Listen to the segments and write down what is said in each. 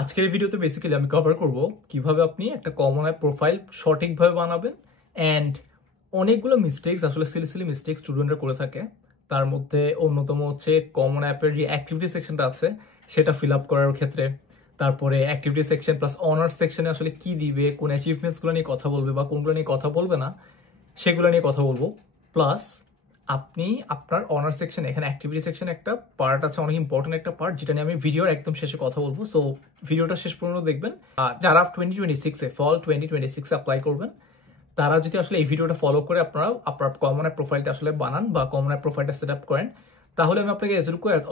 আজকের এই ভিডিওতে বেসিক্যালি আমি কভার করব কিভাবে আপনি একটা কমন অ্যাপ প্রোফাইল সঠিকভাবে বানাবেন অ্যান্ড অনেকগুলো মিস্টেকস আসলে সিলি মিস্টেক স্টুডেন্টরা করে থাকে। তার মধ্যে অন্যতম হচ্ছে কমন অ্যাপের যে অ্যাক্টিভিটি সেকশনটা আছে সেটা ফিল আপ করার ক্ষেত্রে, তারপরে অ্যাক্টিভিটি সেকশন প্লাস অনার্স সেকশনে আসলে কি দিবে, কোন অ্যাচিভমেন্টসগুলো নিয়ে কথা বলবে বা কোনগুলো নিয়ে কথা বলবে না সেগুলো নিয়ে কথা বলবো। প্লাস আপনি আপনার অনার্স সেকশন, এখানে অ্যাক্টিভিটি সেকশন একটা পার্ট আছে, অনেক ইম্পর্টেন্ট একটা পার্ট, যেটা নিয়ে আমি ভিডিওর একদম শেষে কথা বলবো। সো ভিডিওটা শেষ পর্যন্ত দেখবেন। যারা 2026-এ ফল 2026-এ অ্যাপ্লাই করবেন তারা যদি আসলে এই ভিডিওটা ফলো করে আপনারা আপনার কমন অ্যাপ প্রোফাইলটা আসলে বানান বা কমন অ্যাপ প্রোফাইলটা সেট আপ করেন, তাহলে আমি আপনাকে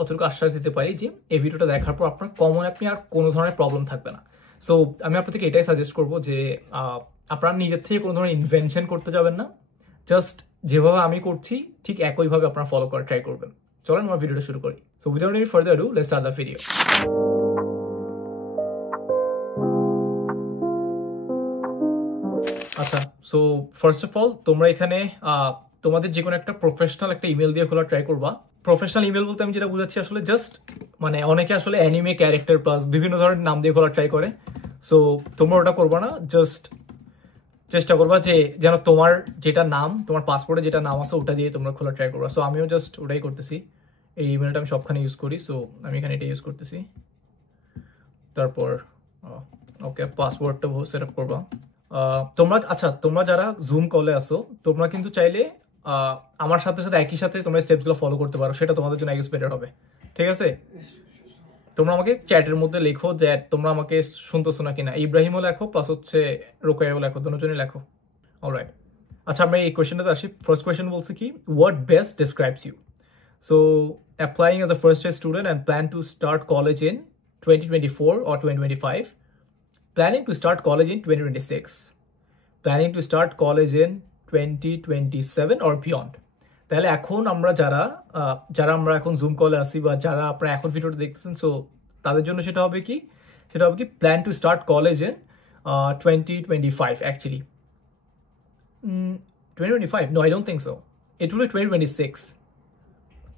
অতটুকু আশ্বাস দিতে পারি যে এই ভিডিওটা দেখার পর আপনার কমন অ্যাপ নিয়ে আর কোনো ধরনের প্রবলেম থাকবে না। সো আমি আপনাদেরকে এটাই সাজেস্ট করবো যে আপনারা নিজের থেকে কোনো ধরনের ইনভেনশন করতে যাবেন না, জাস্ট যেভাবে আমি করছি ঠিক একইভাবে আপনারা ফলো করার ট্রাই করবেন। চলেন আমরা ভিডিওটা শুরু করি। So without any further ado let's start the video. আচ্ছা, সো ফার্স্ট অফ অল তোমরা এখানে তোমাদের যে কোনো একটা প্রফেশনাল একটা ইমেল দিয়ে খোলা ট্রাই করবা। প্রফেশনাল ইমেল বলতে আমি যেটা বুঝাচ্ছি আসলে জাস্ট মানে অনেকে আসলে অ্যানিমে ক্যারেক্টার প্লাস বিভিন্ন ধরনের নাম দিয়ে খোলা ট্রাই করে। সো তোমরা ওটা করবা না, জাস্ট চেষ্টা করবা যে যেন তোমার যেটা নাম, তোমার পাসপোর্টে যেটা নাম আছে ওটা দিয়ে তোমরা খোলা ট্রাই করবা। সো আমিও জাস্ট ওটাই করতেছি। এই ইমেলটা আমি সবখানে ইউজ করি, সো আমি এখানে এটা ইউজ করতেছি। তারপর ওকে, পাসওয়ার্ডটা সেট আপ করবা তোমরা। আচ্ছা, তোমরা যারা জুম কলে আসো তোমরা কিন্তু চাইলে আমার সাথে সাথে একই সাথে তোমরা স্টেপসগুলো ফলো করতে পারো, সেটা তোমাদের জন্য এক্স বেটার হবে। ঠিক আছে, তোমরা আমাকে চ্যাটের মধ্যে লেখো যে তোমরা আমাকে শুনতেছো না কিনা। ইব্রাহিমও লেখো প্লাস হচ্ছে রোকাইয়াও লেখো, দুজনই লেখো। অলরাইট, আচ্ছা আমরা এই কোয়েশ্চেনটাতে আসি। ফার্স্ট কোয়েশ্চেন বলছে কি, what best describes you? So applying as a first year student and plan to start college in 2024 or 2025, planning to start college in 2026, planning to start college in 2027 or beyond. তাহলে এখন আমরা যারা আমরা এখন zoom কলে আসি বা যারা আপনারা এখন ভিডিওটা দেখতেছেন, সো তাদের জন্য সেটা হবে কি plan to start college in 2025 actually. 2025? No, I don't think so. It will be 2026.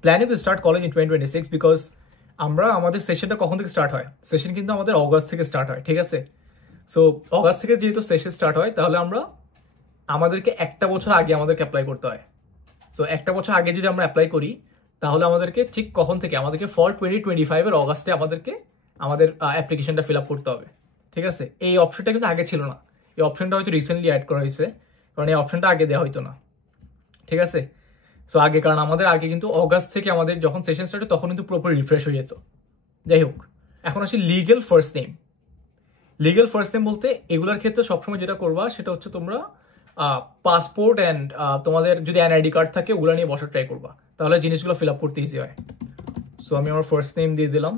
Planning to start college in 2026 because আমাদের সেশনটা কখন থেকে স্টার্ট হয়? সেশন কিন্তু আমাদের অগাস্ট থেকে স্টার্ট হয়, ঠিক আছে? সো অগাস্ট থেকে যেহেতু সেশন স্টার্ট হয় তাহলে আমাদেরকে একটা বছর আগে আমাদেরকে অ্যাপ্লাই করতে হয়। সো একটা বছর আগে যদি আমরা অ্যাপ্লাই করি তাহলে আমাদেরকে ঠিক কখন থেকে, আমাদেরকে ফল 2025-এর অগাস্টে আমাদের অ্যাপ্লিকেশনটা ফিল আপ করতে হবে। ঠিক আছে, এই অপশনটা কিন্তু আগে ছিল না, এই অপশনটা হয়তো রিসেন্টলি অ্যাড করা হয়েছে, কারণ এই অপশনটা আগে দেওয়া হইতো না। ঠিক আছে, সো আগে, কারণ আমাদের আগে কিন্তু অগাস্ট থেকে আমাদের যখন সেশন স্টার্ট হয় তখন কিন্তু পুরোপুরি রিফ্রেশ হয়ে যেত। যাই হোক, এখন আসি legal first name. Legal first name বলতে এগুলোর ক্ষেত্রে সবসময় যেটা করবা সেটা হচ্ছে তোমরা পাসপোর্ট অ্যান্ড তোমাদের যদি এনআইডি কার্ড থাকে ওগুলো নিয়ে বসার ট্রাই করবা, তাহলে জিনিসগুলো ফিল আপ করতে ইজি হয়। সো আমি আমার ফার্স্ট নেম দিয়ে দিলাম।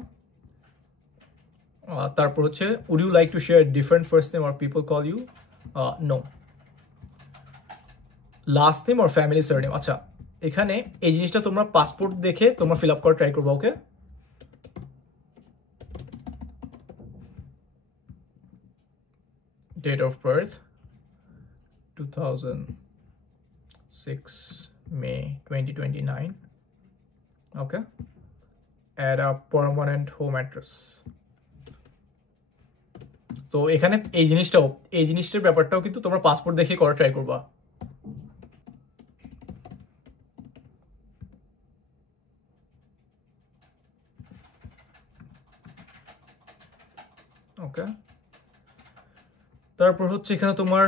তারপর হচ্ছে would you like to share different first name or people call you? No. Last name or family surname? আচ্ছা, এখানে এই জিনিসটা তোমরা পাসপোর্ট দেখে তোমরা ফিল আপ করার ট্রাই করবা। ওকে, date of birth 2006 May 2029. Okay, add a permanent home address. তো এখানে এই জিনিসটার ব্যাপারটাও কিন্তু তোমরা পাসপোর্ট দেখে করার ট্রাই করবা। ওকে, তারপর হচ্ছে এখানে তোমার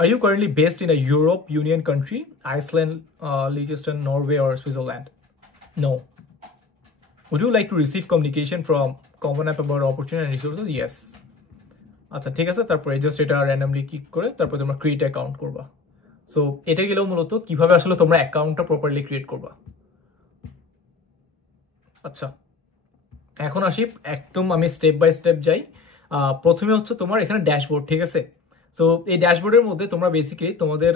are you currently based in a Europe union country, Iceland, Liechtenstein, Norway or Switzerland? No. Would you like to receive communication from common app about opportunity and resources? Yes. আচ্ছা ঠিক আছে, তারপরে জাস্ট এটা র্যান্ডমলি ক্লিক করে তারপর তোমরা create account করবা। So এটা গেলেও মূলত কিভাবে আসলে তোমরা অ্যাকাউন্টটা প্রপারলি ক্রিয়েট করবা। আচ্ছা, এখন আসি একদম আমি স্টেপ বাই স্টেপ যাই। প্রথমে হচ্ছে তোমার এখানে ড্যাশবোর্ড, ঠিক আছে? সো এই ড্যাশবোর্ডের মধ্যে তোমরা বেসিক্যালি তোমাদের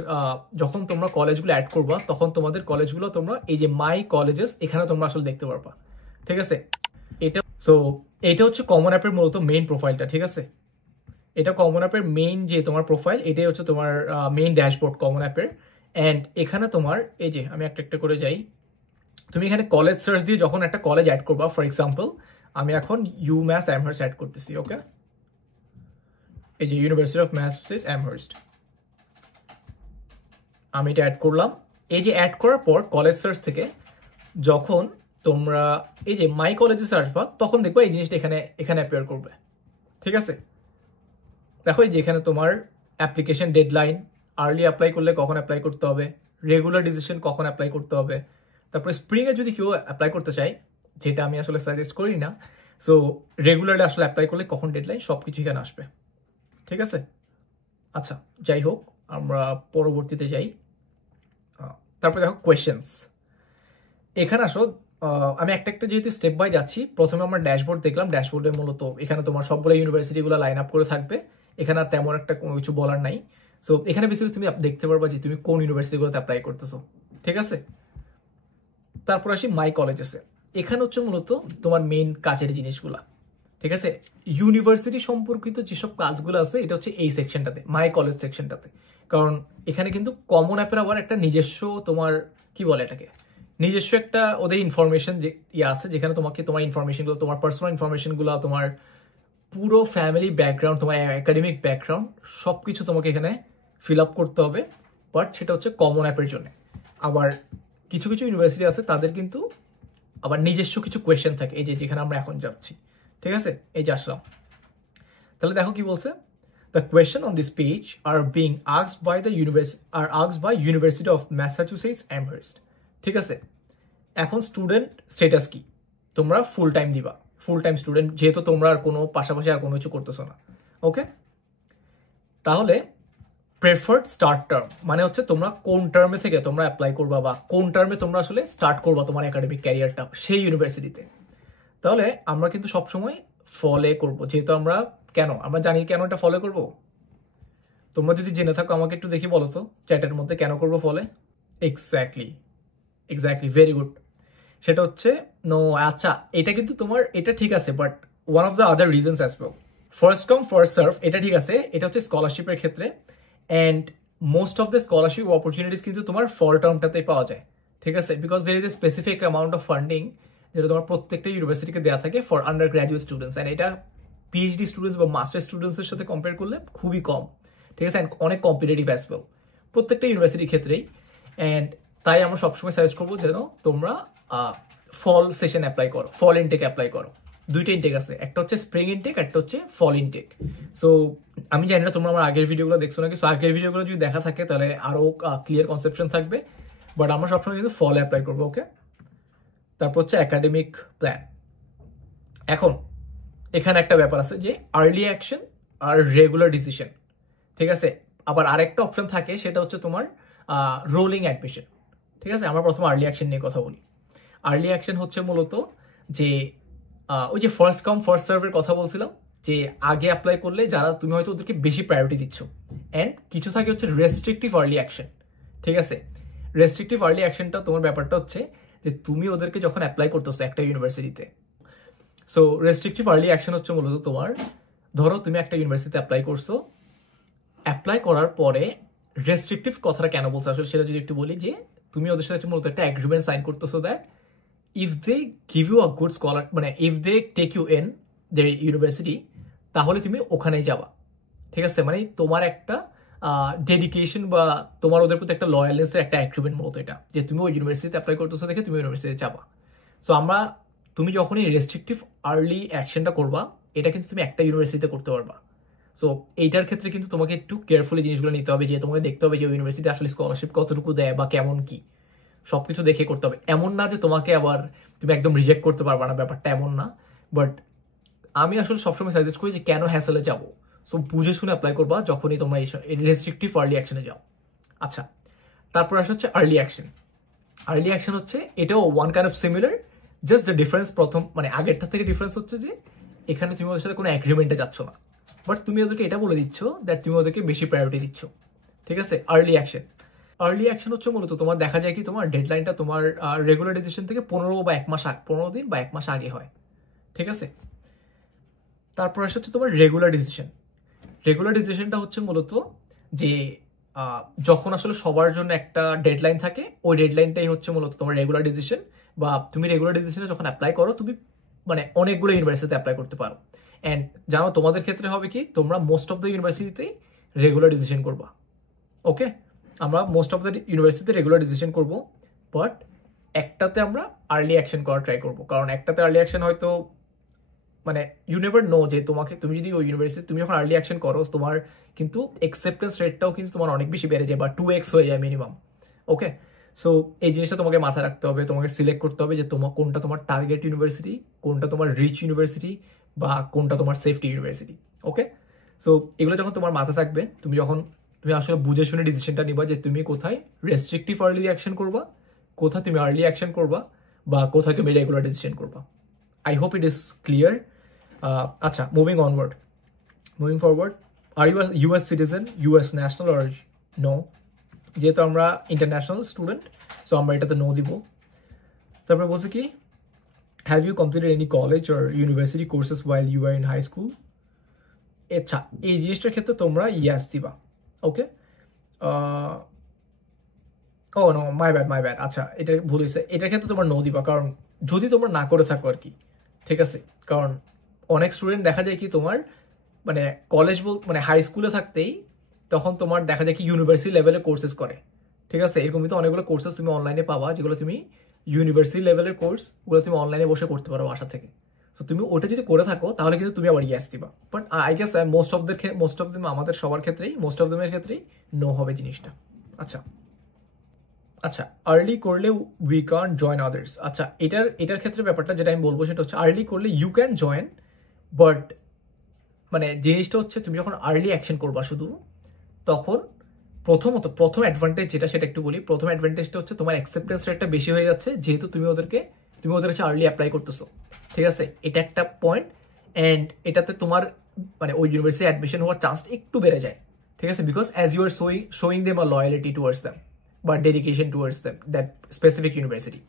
যখন তোমরা কলেজগুলো অ্যাড করবা তখন তোমাদের কলেজগুলো তোমরা এই যে মাই কলেজেস এখানে তোমরা আসলে দেখতে পারবা। ঠিক আছে, এটা হচ্ছে কমন অ্যাপের মূলত মেইন প্রোফাইলটা। ঠিক আছে, এটা কমন অ্যাপের মেইন যে তোমার প্রোফাইল, এটাই হচ্ছে তোমার মেইন ড্যাশবোর্ড কমন অ্যাপের। অ্যান্ড এখানে তোমার এই যে আমি একটা করে যাই, তুমি এখানে কলেজ সার্চ দিয়ে যখন একটা কলেজ অ্যাড করবা, ফর এক্সাম্পল আমি এখন ইউম্যাস অ্যামহার্স্ট অ্যাড করতেছি। ওকে, এই যে ইউনিভার্সিটি অফ ম্যাসাচুসেটস অ্যামহার্স্ট, আমি এটা অ্যাড করলাম। এই যে অ্যাড করার পর কলেজ সার্চ থেকে যখন তোমরা এই যে মাই কলেজে সার্চ বা, তখন দেখবা এই জিনিসটা এখানে এখানে অ্যাপিয়ার করবে। ঠিক আছে, দেখো এই যে এখানে তোমার অ্যাপ্লিকেশন ডেডলাইন, আর্লি অ্যাপ্লাই করলে কখন অ্যাপ্লাই করতে হবে, রেগুলার ডিসিশন কখন অ্যাপ্লাই করতে হবে, তারপরে স্প্রিংয়ে যদি কেউ অ্যাপ্লাই করতে চায়, যেটা আমি আসলে সাজেস্ট করি না, সো রেগুলারলি আসলে অ্যাপ্লাই করলে কখন ডেডলাইন সব কিছু এখানে আসবে। ঠিক আছে, আচ্ছা যাই হোক আমরা পরবর্তীতে যাই। তারপরে দেখো কোয়েশ্চেন্স, এখানে আসো আমি একটা একটা যেহেতু স্টেপ বাই যাচ্ছি, প্রথমে আমরা ড্যাশবোর্ড দেখলাম। ড্যাশবোর্ডে মূলত এখানে তোমার সবগুলো ইউনিভার্সিটিগুলো লাইন আপ করে থাকবে, এখানে আর তেমন একটা কোনো কিছু বলার নাই। সো এখানে বেসিক্যালি তুমি দেখতে পারবা যে তুমি কোন ইউনিভার্সিটিগুলোতে অ্যাপ্লাই করতেছো। ঠিক আছে, তারপর আসি মাই কলেজেসে, এখানে হচ্ছে মূলত তোমার মেইন কাজের জিনিসগুলা। ঠিক আছে, ইউনিভার্সিটি সম্পর্কিত যেসব কাজগুলো আছে এটা হচ্ছে এই সেকশনটাতে, মাই কলেজ সেকশনটাতে। কারণ এখানে কিন্তু কমন অ্যাপের আবার একটা নিজস্ব তোমার কি বলে এটাকে, নিজস্ব একটা ওদের ইনফরমেশন যে আছে, যেখানে তোমাকে তোমার ইনফরমেশনগুলো, তোমার পার্সোনাল ইনফরমেশনগুলো, তোমার পুরো ফ্যামিলি ব্যাকগ্রাউন্ড, তোমার একাডেমিক ব্যাকগ্রাউন্ড সবকিছু তোমাকে এখানে ফিল আপ করতে হবে। বাট সেটা হচ্ছে কমন অ্যাপের জন্য। আবার কিছু কিছু ইউনিভার্সিটি আছে তাদের কিন্তু আবার নিজস্ব কিছু কোয়েশ্চেন থাকে, এই যে যেখানে আমরা এখন যাচ্ছি। ঠিক আছে, এই যে আসলাম, তাহলে দেখো কি বলছে, the question on this page are being asked by University of Massachusetts Amherst. ঠিক আছে, এখন স্টুডেন্ট স্ট্যাটাস কি, তোমরা ফুল টাইম দিবা, ফুল টাইম স্টুডেন্ট, যেহেতু তোমরা আর কোনো পাশাপাশি আর কোনো কিছু করতেছো না। ওকে, তাহলে প্রেফার্ড স্টার্ট টার্ম মানে হচ্ছে তোমরা কোন টার্মে থেকে তোমরা অ্যাপ্লাই করবা, বা কোন টার্মে তোমরা আসলে স্টার্ট করবা তোমার একাডেমিক ক্যারিয়ারটা সেই ইউনিভার্সিটিতে। তাহলে আমরা কিন্তু সবসময় ফলে করব, যেহেতু আমরা জানি কেন এটা ফলো করব। তোমরা যদি জেনে থাকো আমাকে একটু দেখি বলো তো চ্যাটের মধ্যে কেন করবো ফলে। Exactly, very good. সেটা হচ্ছে আচ্ছা এটা কিন্তু তোমার এটা ঠিক আছে, but one of the other reasons as well, first come first serve, এটা ঠিক আছে, এটা হচ্ছে স্কলারশিপের ক্ষেত্রে। And most of the scholarship opportunities কিন্তু তোমার ফল টার্মটাতেই পাওয়া যায়। ঠিক আছে, because there is a specific amount of funding যেটা তোমার প্রত্যেকটা ইউনিভার্সিটিকে দেওয়া থাকে for undergraduate students. And এটা পিএইচডি স্টুডেন্টস বা মাস্টার স্টুডেন্টসের সাথে কম্পেয়ার করলে খুবই কম। ঠিক আছে, অ্যান্ড অনেক কম্পিটিটিভ অ্যাজ ওয়েল প্রত্যেকটা ইউনিভার্সিটির ক্ষেত্রেই। অ্যান্ড তাই আমরা সবসময় সাজেস্ট করবো যেন তোমরা ফল সেশন অ্যাপ্লাই করো, ফল ইনটেক অ্যাপ্লাই করো। দুইটা ইনটেক আছে, একটা হচ্ছে স্প্রিং ইনটেক, একটা হচ্ছে ফল ইনটেক। সো আমি জানি না তোমরা আমার আগের ভিডিওগুলো দেখছো নাকি, সো আগের ভিডিওগুলো যদি দেখা থাকে তাহলে আরো ক্লিয়ার কনসেপশন থাকবে। বাট আমরা সবসময় কিন্তু ফল অ্যাপ্লাই করবো। ওকে, তারপর হচ্ছে একাডেমিক প্ল্যান। এখন এখানে একটা ব্যাপার আছে যে আর্লি অ্যাকশন আর রেগুলার ডিসিশন। ঠিক আছে, আবার আরেকটা অপশন থাকে সেটা হচ্ছে তোমার রোলিং অ্যাডমিশন। ঠিক আছে, আমরা প্রথমে আর্লি অ্যাকশন নিয়ে কথা বলি। আর্লি অ্যাকশন হচ্ছে মূলত যে ওই যে ফার্স্ট কাম ফার্স্ট সার্ভের কথা বলছিলাম, যে আগে অ্যাপ্লাই করলে যারা তুমি হয়তো ওদেরকে বেশি প্রায়োরিটি দিচ্ছ। অ্যান্ড কিছু থাকে হচ্ছে রেস্ট্রিকটিভ আর্লি অ্যাকশন। ঠিক আছে, রেস্ট্রিকটিভ আর্লি অ্যাকশনটা তোমার ব্যাপারটা হচ্ছে যে তুমি ওদেরকে যখন অ্যাপ্লাই করতেছো একটা ইউনিভার্সিটিতে, সো রেস্ট্রিকটিভ আর্লি অ্যাকশন হচ্ছে মূলত তোমার, ধরো তুমি একটা ইউনিভার্সিটিতে অ্যাপ্লাই করছো, অ্যাপ্লাই করার পরে রেস্ট্রিকটিভ কথাটা কেন বলছো আসলে সেটা যদি একটু বলি, যে তুমি ওদের সাথে মূলত একটা এগ্রিমেন্ট সাইন করতেছো that if they give you a good scholar, মানে if they take you in their university, তাহলে তুমি ওখানেই যাবা। ঠিক আছে, মানে তোমার একটা ডেডিকেশন বা তোমার ওদের প্রতি একটা লয়ালনেসের একটা এগ্রিমেন্ট মূলত এটা, যে তুমি ওই ইউনিভার্সিটিতে অ্যাপ্লাই করতেছো দেখে তুমি ইউনিভার্সিটিতে যাবা। সো তুমি যখনই রেস্ট্রিকটিভ আর্লি অ্যাকশনটা করবা, এটা কিন্তু তুমি একটা ইউনিভার্সিটিতে করতে পারবা। সো এইটার ক্ষেত্রে কিন্তু তোমাকে একটু কেয়ারফুলি জিনিসগুলো নিতে হবে, যে তোমাকে দেখতে হবে যে ইউনিভার্সিটি আসলে স্কলারশিপ কতটুকু দেয় বা কেমন কি, সবকিছু দেখে করতে হবে। এমন না যে তোমাকে আবার তুমি একদম রিজেক্ট করতে পারবা না, ব্যাপারটা এমন না। বাট আমি আসলে সবসময় সাজেস্ট করি যে কেন হ্যাসেলে যাবো, সো বুঝে শুনে অ্যাপ্লাই করবা যখনই তোমরা এই রেস্ট্রিকটিভ আর্লি অ্যাকশনে যাও। আচ্ছা, তারপর আসা হচ্ছে আর্লি অ্যাকশন। আর্লি অ্যাকশন হচ্ছে এটাও one kind of similar, just the difference প্রথম মানে আগেরটা থেকে ডিফারেন্স হচ্ছে যে এখানে তুমি ওদের সাথে কোনো অ্যাগ্রিমেন্টে যাচ্ছ না, বাট তুমি ওদেরকে এটা বলে দিচ্ছ দ্যাট তুমি ওদেরকে বেশি প্রায়োরিটি দিচ্ছ। ঠিক আছে, আর্লি অ্যাকশন। আর্লি অ্যাকশন হচ্ছে মূলত তোমার দেখা যায় কি তোমার ডেডলাইনটা তোমার রেগুলার ডিসিশন থেকে 15 দিন বা 1 মাস আগে হয়। ঠিক আছে, তারপর আসে হচ্ছে তোমার রেগুলার ডিসিশন। রেগুলার ডিসিশনটা হচ্ছে মূলত যে যখন আসলে সবার জন্য একটা ডেডলাইন থাকে, ওই ডেডলাইনটাই হচ্ছে মূলত তোমার রেগুলার ডিসিশন। বা তুমি রেগুলার ডিসিশনে যখন অ্যাপ্লাই করো, তুমি মানে অনেকগুলো ইউনিভার্সিটিতে অ্যাপ্লাই করতে পারো। অ্যান্ড জানো তোমাদের ক্ষেত্রে হবে কি, তোমরা মোস্ট অফ দ্য ইউনিভার্সিটিতেই রেগুলার ডিসিশন করবা। ওকে, আমরা মোস্ট অফ দ্য ইউনিভার্সিটিতে রেগুলার ডিসিশন করবো, বাট একটাতে আমরা আর্লি অ্যাকশন করার ট্রাই করবো। কারণ একটাতে আর্লি অ্যাকশন হয়তো মানে ইউ নেভার নো যে তোমাকে, তুমি যদি ওই ইউনিভার্সিটি তুমি যখন আর্লি অ্যাকশন করো, তোমার কিন্তু অ্যাকসেপ্টেন্স রেটটাও কিন্তু তোমার অনেক বেশি বেড়ে যায় বা 2x হয়ে যায় মিনিমাম। ওকে, সো এই জিনিসটা তোমাকে মাথায় রাখতে হবে, তোমাকে সিলেক্ট করতে হবে যে তোমার কোনটা তোমার টার্গেট ইউনিভার্সিটি, কোনটা তোমার রিচ ইউনিভার্সিটি, বা কোনটা তোমার সেফটি ইউনিভার্সিটি। ওকে, সো এগুলো যখন তোমার মাথায় থাকবে, তুমি আসলে বুঝে শুনে ডিসিশনটা নিবা যে তুমি কোথায় রেস্ট্রিকটিভ আর্লি অ্যাকশন করবা, কোথায় তুমি আর্লি অ্যাকশন করবা, বা কোথায় তুমি রেগুলার ডিসিশন করবা। I hope it is clear. আচ্ছা, moving forward, are you US citizen, US national or no? যেহেতু আমরা ইন্টারন্যাশনাল স্টুডেন্ট, সো আমরা এটাতে নো দিব। তারপরে বলছে কি, have you completed any college or university courses while you are in high school? আচ্ছা, এই জিনিসটার ক্ষেত্রে তোমরা ইয়াস দিবা। Okay, oh no, my bad. আচ্ছা, এটা ভুল হয়েছে, এটার ক্ষেত্রে তোমরা নো দিবা, কারণ যদি তোমরা না করে থাকো আর কি, ঠিক আছে? কারণ অনেক স্টুডেন্ট দেখা যায় কি তোমার মানে কলেজ মানে হাই স্কুলে থাকতেই তখন তোমার দেখা যায় কি ইউনিভার্সিটি লেভেলের কোর্সেস করে, ঠিক আছে? এরকমই তো অনেকগুলো কোর্সেস তুমি অনলাইনে পাবা, যেগুলো তুমি ইউনিভার্সিটি লেভেলের কোর্স, ওগুলো তুমি অনলাইনে বসে করতে পারো বাসা থেকে। তো তুমি ওটা যদি করে থাকো তাহলে কিন্তু তুমি আবার ইয়েস দিবা। But I guess most of them আমাদের সবার ক্ষেত্রেই, মোস্ট অফ দেমের ক্ষেত্রেই নো হবে জিনিসটা। আচ্ছা, আর্লি করলে উই ক্যান জয়েন আদার্স। আচ্ছা, এটার ক্ষেত্রে ব্যাপারটা যেটা আমি বলবো সেটা হচ্ছে, আর্লি করলে ইউ ক্যান জয়েন, বাট মানে জিনিসটা হচ্ছে তুমি যখন আর্লি অ্যাকশন করবা শুধু, তখন প্রথম অ্যাডভান্টেজ যেটা সেটা একটু বলি। প্রথম অ্যাডভান্টেজটা হচ্ছে তোমার অ্যাকসেপ্টেন্স রেটটা বেশি হয়ে যাচ্ছে, যেহেতু তুমি ওদের কাছে আর্লি অ্যাপ্লাই করতেছো, ঠিক আছে? এটা একটা পয়েন্ট। অ্যান্ড এটাতে তোমার মানে ওই ইউনিভার্সিটি অ্যাডমিশন হওয়ার চান্স একটু বেড়ে যায়, ঠিক আছে? Because as you are showing them a loyalty towards them বা dedication towards them that specific university.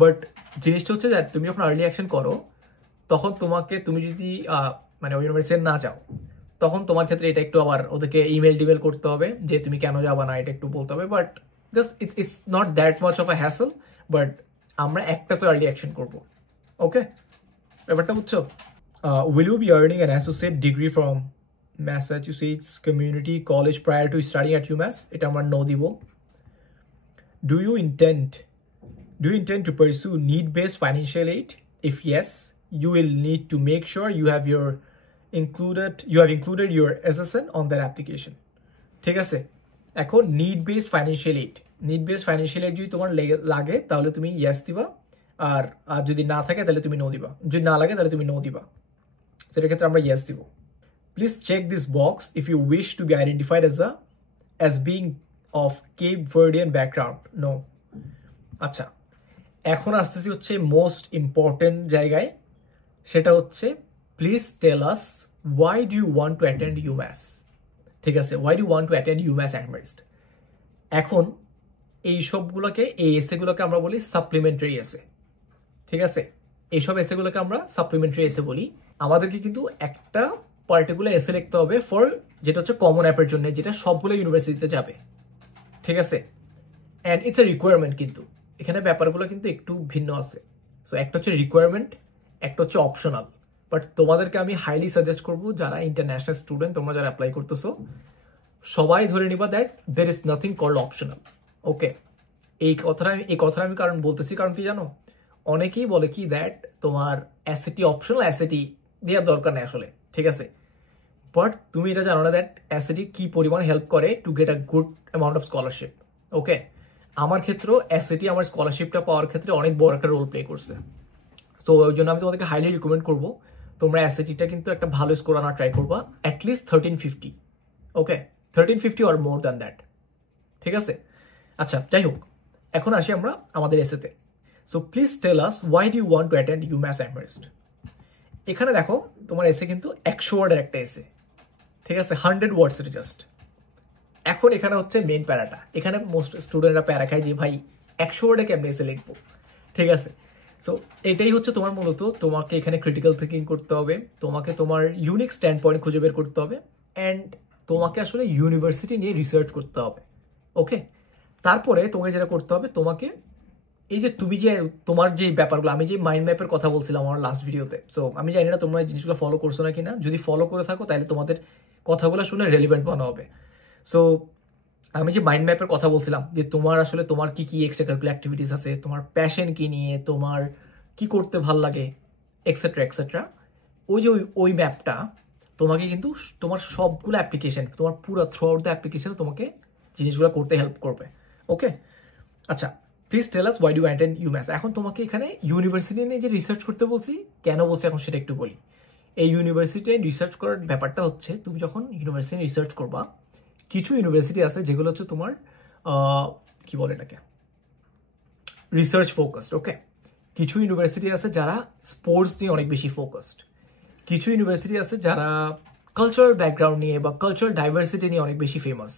But জিনিসটা হচ্ছে যে তুমি যখন আর্লি অ্যাকশন করো, তখন তুমি যদি মানে ওই ইউনিভার্সিটি না যাও, তখন তোমার ক্ষেত্রে এটা একটু আবার ওদেরকে ইমেল করতে হবে যে তুমি কেন যাবা না, এটা একটু বলতে হবে। But just it's not that much of a hassle, but আমরা একটা তো আর্লি অ্যাকশন করবো। ওকে, ব্যাপারটা বুঝছো? Will you be earning an associate degree from Massachusetts community college prior to studying at UMass? এটা আমরা নো দিব। Do you intend to pursue need-based financial aid? If yes, you will need to make sure you have included your SSN on that application. ঠিক আছে? এখন need-based financial aid যদি তোমার লাগে তাহলে তুমি yes দিবা, আর যদি না থাকে তাহলে তুমি no দিবা, যদি না লাগে তাহলে তুমি no দিবা। সেটার ক্ষেত্রে আমরা yes দিব। Please check this box if you wish to be identified as being of Cape Verdean background. No. আচ্ছা, এখন আসতেছি হচ্ছে মোস্ট ইম্পর্টেন্ট জায়গায়, সেটা হচ্ছে please tell us why do you want to attend UMass. ঠিক আছে, why do you want to attend UMass Amherst. এখন এই এসেগুলোকে আমরা বলি সাপ্লিমেন্টারি এসে, ঠিক আছে? এইসব এসেগুলোকে আমরা সাপ্লিমেন্টারি এসে বলি। আমাদেরকে কিন্তু একটা পার্টিকুলার এসে লিখতে হবে ফর, যেটা হচ্ছে কমন অ্যাপের জন্য, যেটা সবগুলো ইউনিভার্সিটিতে যাবে, ঠিক আছে? অ্যান্ড ইটস এ রিকোয়ারমেন্ট, কিন্তু এখানে ব্যাপারগুলো কিন্তু একটু ভিন্ন আছে। সো একটা হচ্ছে রিকোয়ারমেন্ট, একটা হচ্ছে অপশনাল। বাট তোমাদেরকে আমি হাইলি সাজেস্ট করবো, যারা ইন্টারন্যাশনাল স্টুডেন্ট, তোমরা যারা অ্যাপ্লাই করতেছো, সবাই ধরে নিবা that there is nothing called optional. Okay, এই কথাটা আমি কারণ বলতেছি, কারণ কি জানো, অনেকেই বলে কি দ্যাট তোমার অ্যাসিটি অপশনাল, অ্যাসিটি দেওয়ার দরকার নেই আসলে, ঠিক আছে? বাট তুমি এটা জানো না দ্যাট অ্যাসিটি কি পরিমাণ হেল্প করে to get a good amount of scholarship. Okay, আমার ক্ষেত্রেও অ্যাসিটি আমার স্কলারশিপটা পাওয়ার ক্ষেত্রে অনেক বড় একটা রোল প্লে করছে। তো ওই জন্য আমি তোমাদেরকে হাইলি রিকমেন্ড করবো, তোমরা অ্যাসিটিটা কিন্তু একটা ভালো স্কোর আনার ট্রাই করবা, at least 1350। Okay, 1350 or more than that, ঠিক আছে? আচ্ছা, যাই হোক, এখন আসি আমরা আমাদের এসেতে। So please tell us why do you want to attend UMass Amherst. এখানে দেখো তোমার এসে কিন্তু 100 ওয়ার্ডের একটা এসে, ঠিক আছে? 100 ওয়ার্ডস জাস্ট। এখন এখানে হচ্ছে মেন প্যারাটা, এখানে মোস্ট স্টুডেন্টরা প্যারা খায় যে ভাই 100 ওয়ার্ডে কেমনে এসে লিখবো, ঠিক আছে? সো এটাই হচ্ছে তোমার মূলত, তোমাকে এখানে ক্রিটিক্যাল থিঙ্কিং করতে হবে, তোমাকে তোমার ইউনিক স্ট্যান্ড পয়েন্ট খুঁজে বের করতে হবে, অ্যান্ড তোমাকে আসলে ইউনিভার্সিটি নিয়ে রিসার্চ করতে হবে। ওকে, তারপরে তোমাকে যেটা করতে হবে, তোমাকে এই যে তুমি যে তোমার যে ব্যাপারগুলো, আমি যে মাইন্ড ম্যাপের কথা বলছিলাম আমার লাস্ট ভিডিওতে, সো আমি জানি না তোমরা এই জিনিসগুলো ফলো করছো না কিনা। যদি ফলো করে থাকো তাহলে তোমাদের কথাগুলো শুনে রেলিভেন্ট মনে হবে। সো আমি যে মাইন্ড ম্যাপের কথা বলছিলাম, যে তোমার আসলে তোমার কি কি এক্সট্রা কারিকুলার অ্যাক্টিভিটিস আছে, তোমার প্যাশন কি নিয়ে, তোমার কি করতে ভাল লাগে, এক্সেট্রা এক্সেট্রা, ওই যে ওই ম্যাপটা তোমাকে কিন্তু তোমার সবগুলো অ্যাপ্লিকেশন, তোমার পুরো থ্রু আউট দ্য অ্যাপ্লিকেশন তোমাকে জিনিসগুলো করতে হেল্প করবে। ওকে, আচ্ছা, please tell us why do attend UMass. এখন তোমাকে এখানে ইউনিভার্সিটি নিয়ে যে রিসার্চ করতে বলছি, কেন বলছি এখন সেটা একটু বলি। এই ইউনিভার্সিটি রিসার্চ করার ব্যাপারটা হচ্ছে, তুমি যখন ইউনিভার্সিটি রিসার্চ করবা, কিছু ইউনিভার্সিটি আছে যেগুলো হচ্ছে তোমার কি বলে এটাকে, রিসার্চ ফোকাসড। ওকে, কিছু ইউনিভার্সিটি আছে যারা স্পোর্টস নিয়ে অনেক বেশি ফোকাসড, কিছু ইউনিভার্সিটি আছে যারা কালচারাল ব্যাকগ্রাউন্ড নিয়ে বা কালচারাল ডাইভার্সিটি নিয়ে অনেক বেশি ফেমাস।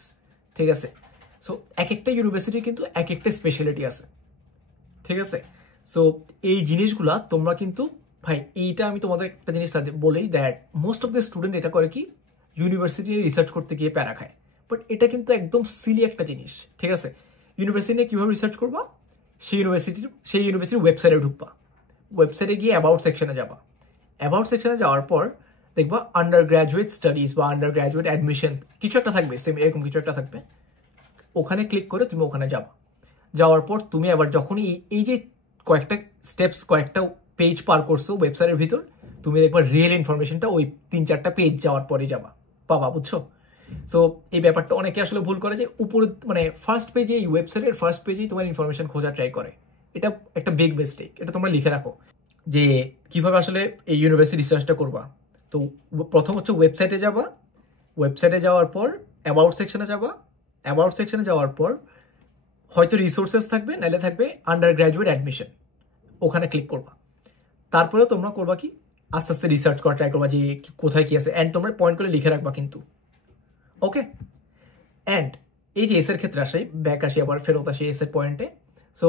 ঠিক আছে, সো এক একটা ইউনিভার্সিটি কিন্তু এক একটা স্পেশালিটি আছে। ঠিক আছে, সো এই জিনিসগুলা তোমরা কিন্তু, ভাই এইটা আমি তোমাদের একটা জিনিস বলেই, that most of the student এটা করে কি, ইউনিভার্সিটি রিসার্চ করতে গিয়ে প্যারা খায়। বাট এটা কিন্তু একদম সিলি একটা জিনিস। ঠিক আছে, ইউনিভার্সিটি নিয়ে কিভাবে রিসার্চ করবা, সেই ইউনিভার্সিটির ওয়েবসাইটে ঢুকবা, ওয়েবসাইটে গিয়ে অ্যাবাউট সেকশনে যাবা, অ্যাবাউট সেকশনে যাওয়ার পর দেখবা আন্ডার গ্র্যাজুয়েট স্টাডিজ বা আন্ডার গ্র্যাজুয়েট অ্যাডমিশন কিছু একটা থাকবে, সেম এরকম কিছু একটা থাকবে। ওখানে ক্লিক করে তুমি ওখানে যাবা, যাওয়ার পর তুমি আবার যখনই এই যে কয়েকটা স্টেপস, কয়েকটা পেজ পার করছো ওয়েবসাইটের ভিতর, তুমি দেখবা রিয়েল ইনফরমেশনটা ওই 3-4টা পেজ যাওয়ার পরে যাবা পাবা, বুঝছো? সো এই ব্যাপারটা অনেকে আসলে ভুল করে, যে উপরে মানে ফার্স্ট পেজে, এই ওয়েবসাইটের ফার্স্ট পেজেই তোমার ইনফরমেশন খোঁজা ট্রাই করে। এটা একটা বিগ মিস্টেক, এটা তোমরা লিখে রাখো যে কিভাবে আসলে এই ইউনিভার্সিটি রিসার্চটা করবা। তো প্রথম হচ্ছে ওয়েবসাইটে যাবা, ওয়েবসাইটে যাওয়ার পর অ্যাবাউট সেকশনে যাবা, অ্যাবাউট সেকশনে যাওয়ার পর হয়তো রিসোর্সেস থাকবে, নাহলে থাকবে আন্ডার গ্র্যাজুয়েট অ্যাডমিশন, ওখানে ক্লিক করবা। তারপরে তোমরা করবা কি, আস্তে আস্তে রিসার্চ করা ট্রাই করবা যে কোথায় কি আছে, অ্যান্ড তোমরা পয়েন্ট করে লিখে রাখবা কিন্তু। ওকে, অ্যান্ড এই যে এসের ক্ষেত্রে আসে, ব্যাক আসি আবার ফেরত আসি এসের পয়েন্টে। সো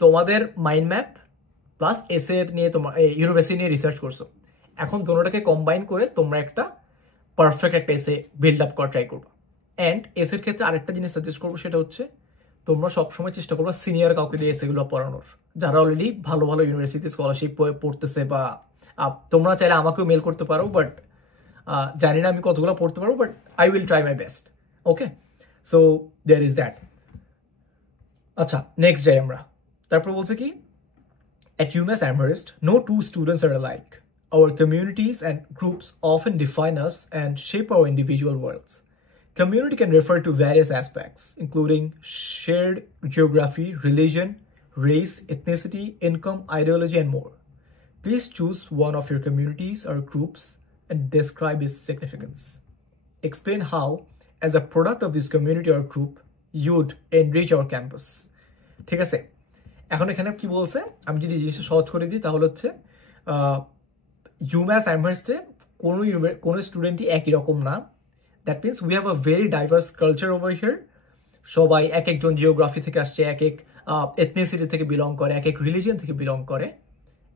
তোমাদের মাইন্ড ম্যাপ প্লাস এসের নিয়ে তোমার ইউনিভার্সিটি নিয়ে রিসার্চ করছো, এখন দুটোটাকে কম্বাইন করে তোমরা একটা পারফেক্ট একটা এসে বিল্ড আপ করা ট্রাই করবো। অ্যান্ড এসের ক্ষেত্রে আরেকটা জিনিস সাজেস্ট করবো, সেটা হচ্ছে তোমরা সবসময় চেষ্টা করবো সিনিয়র কাউকে দিয়ে এসেগুলো পড়ানোর, যারা অলরেডি ভালো ভালো ইউনিভার্সিটি স্কলারশিপ পড়তেছে। বা তোমরা চাইলে আমাকেও মেল করতে পারো, বাট জানি না আমি কতগুলো পড়তে পারবো, but I will try my best. Okay, so there is that. আচ্ছা, নেক্সট যাই আমরা। তারপর বলছে কি, at UMass Amherst, no two students are alike. Our communities and groups often define us and shape our individual worlds. Community can refer to various aspects, including shared geography, religion, race, ethnicity, income, ideology, and more. Please choose one of your communities or groups and describe its significance. Explain how, as a product of this community or group, you would enrich our campus. ঠিক আছে, এখন এখানে কি বলছে, আমি যদি জিনিসটা সহজ করে দিই তাহলে হচ্ছে ইউম্যাস অ্যামহার্স্টে কোনো স্টুডেন্টই একই রকম না। That means we have a very diverse culture over here. সবাই এক একজন জিওগ্রাফি থেকে আসছে, এক এক এথনিসিটি থেকে বিলং করে, এক এক রিলিজিয়ন থেকে বিলং করে।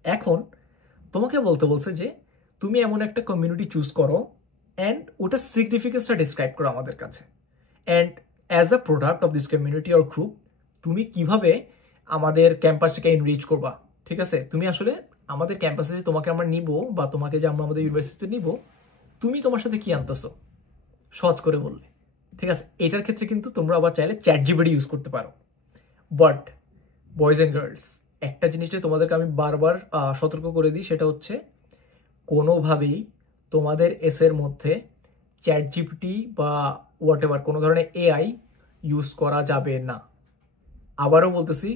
এখন তোমাকে বলতে বলছে যে তুমি এমন একটা কমিউনিটি চুজ করো অ্যান্ড ওটা সিগনিফিকেন্সটা ডিসক্রাইব করো আমাদের কাছে। And as a product of this community or group, তুমি কিভাবে আমাদের ক্যাম্পাসটাকে এনরিচ করবা। ঠিক আছে, তুমি আসলে আমাদের ক্যাম্পাসে যে তোমাকে আমরা নিব বা তোমাকে যে আমরা আমাদের ইউনিভার্সিটিতে নিব, তুমি তোমার সাথে কি আনতেছো সহজ করে বললে। ঠিক আছে, এটার ক্ষেত্রে কিন্তু তোমরা আবার চাইলে চ্যাটজিপিটি ইউজ করতে পারো। বাট বয়েজ অ্যান্ড গার্লস, একটা জিনিসটা তোমাদেরকে আমি বারবার সতর্ক করে দিই, সেটা হচ্ছে কোনোভাবেই তোমাদের এসের মধ্যে চ্যাটজিপিটি বা হোয়াট এভার কোনো ধরনের এআই ইউজ করা যাবে না। আবারও বলতেছি,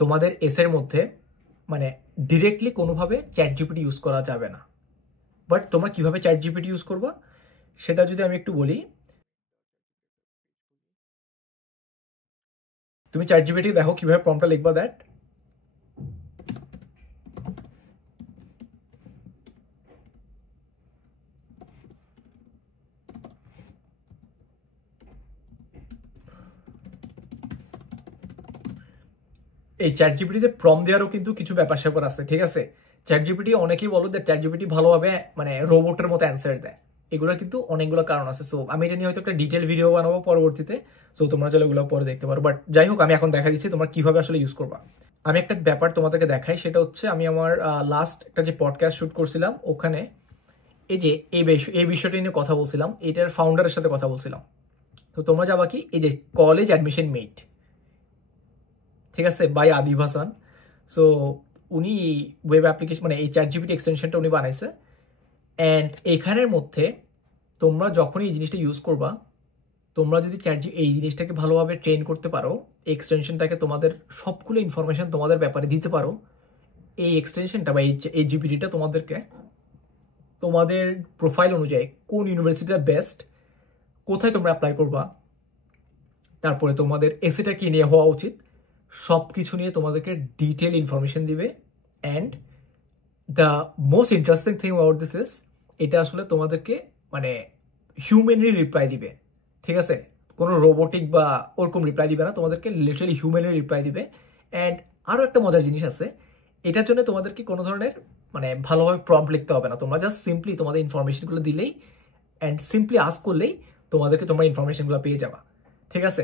তোমাদের এসের মধ্যে মানে ডিরেক্টলি কোনোভাবে চ্যাটজিপিটি ইউজ করা যাবে না। বাট তোমরা কিভাবে চ্যাটজিপিটি ইউজ করবা সেটা যদি আমি একটু বলি, তুমি চ্যাটজিপিটি দেখো কিভাবে প্রম্পটটা লিখবা, দ্যাট এই চ্যাটজিপিটিতে প্রম্পট দেওয়ারও কিন্তু কিছু ব্যাপার স্যাপার আছে। ঠিক আছে, চ্যাটজিপিটি অনেকেই বলো যে চ্যাটজিপিটি ভালোভাবে মানে রোবটের মতো অ্যান্সার দেয়, এগুলোর কিন্তু অনেকগুলো কারণ আছে। সো আমি এটা নিয়ে হয়তো একটা ডিটেল ভিডিও বানাবো পরবর্তীতে, সো তোমরা চলে এগুলো পরে দেখতে পারো। বাট যাই হোক, আমি এখন দেখা দিচ্ছি তোমরা কিভাবে আসলে ইউজ করবা। আমি একটা ব্যাপার তোমাদেরকে দেখাই, সেটা হচ্ছে আমি আমার লাস্ট একটা যে পডকাস্ট শুট করছিলাম ওখানে এই যে এই বিষয়টা নিয়ে কথা বলছিলাম, এটার ফাউন্ডারের সাথে কথা বলছিলাম। তো তোমরা যাবা কি এই যে কলেজ অ্যাডমিশন মেট, ঠিক আছে, বাই আদিব হাসান। সো উনি ওয়েব অ্যাপ্লিকেশন মানে এই চ্যাটজিপিটি এক্সটেনশনটা উনি বানাইছে। অ্যান্ড এখানের মধ্যে তোমরা যখনই এই জিনিসটা ইউজ করবা, তোমরা যদি এই জিনিসটাকে ভালোভাবে ট্রেন করতে পারো, এক্সটেনশনটাকে তোমাদের সবগুলো ইনফরমেশন তোমাদের ব্যাপারে দিতে পারো, এই এক্সটেনশনটা বা এই জিপিটিটা তোমাদেরকে তোমাদের প্রোফাইল অনুযায়ী কোন ইউনিভার্সিটিটা বেস্ট, কোথায় তোমরা অ্যাপ্লাই করবা, তারপরে তোমাদের এসিটা কি নিয়ে হওয়া উচিত, সব কিছু নিয়ে তোমাদেরকে ডিটেল ইনফরমেশন দিবে। And the most interesting thing about this is, এটা আসলে তোমাদেরকে মানে হিউম্যানলি রিপ্লাই দিবে, ঠিক আছে, কোনো রোবোটিক বা ওরকম রিপ্লাই দিবে না, তোমাদেরকে লিটারালি হিউম্যানলি রিপ্লাই দিবে। অ্যান্ড আরও একটা মজার জিনিস আছে, এটার জন্য তোমাদেরকে কোনো ধরনের মানে ভালোভাবে প্রম্পট লিখতে হবে না, তোমরা জাস্ট সিম্পলি তোমাদের ইনফরমেশনগুলো দিলেই অ্যান্ড সিম্পলি আস্ক করলেই তোমাদেরকে তোমরা ইনফরমেশনগুলো পেয়ে যাবা, ঠিক আছে।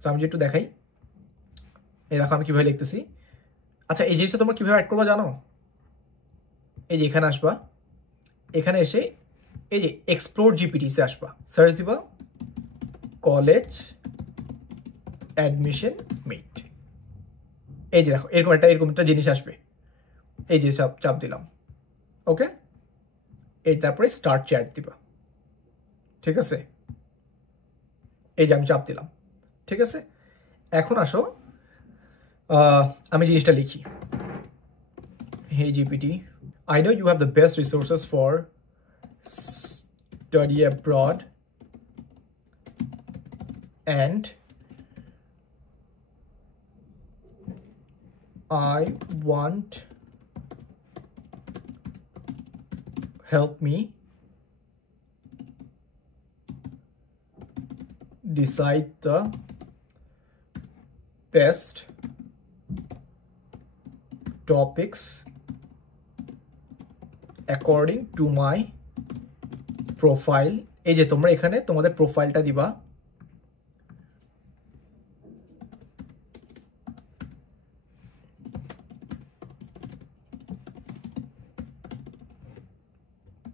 তো আমি যে একটু দেখাই, এই দেখো আমি কীভাবে লিখতেছি। আচ্ছা, এই জিনিসটা তোমরা কীভাবে অ্যাড করবা জানো? এই যে এখানে আসবা, এখানে এসে এই যে এক্সপ্লোর জিপিটিসে আসবা, সার্চ দিবা কলেজ অ্যাডমিশন মেট। এই যে দেখো এরকম একটা জিনিস আসবে, এই যে চাপ দিলাম, ওকে। এই তারপরে স্টার্ট চ্যাট দিবা, ঠিক আছে। এই যে আমি চাপ দিলাম, ঠিক আছে। এখন আসো আমি জিনিসটা লিখি, হে GPT, I know you have the best resources for study abroad and I want help me decide the best topics according to my profile। এই যে তোমরা এখানে তোমাদের প্রোফাইলটা দিবা,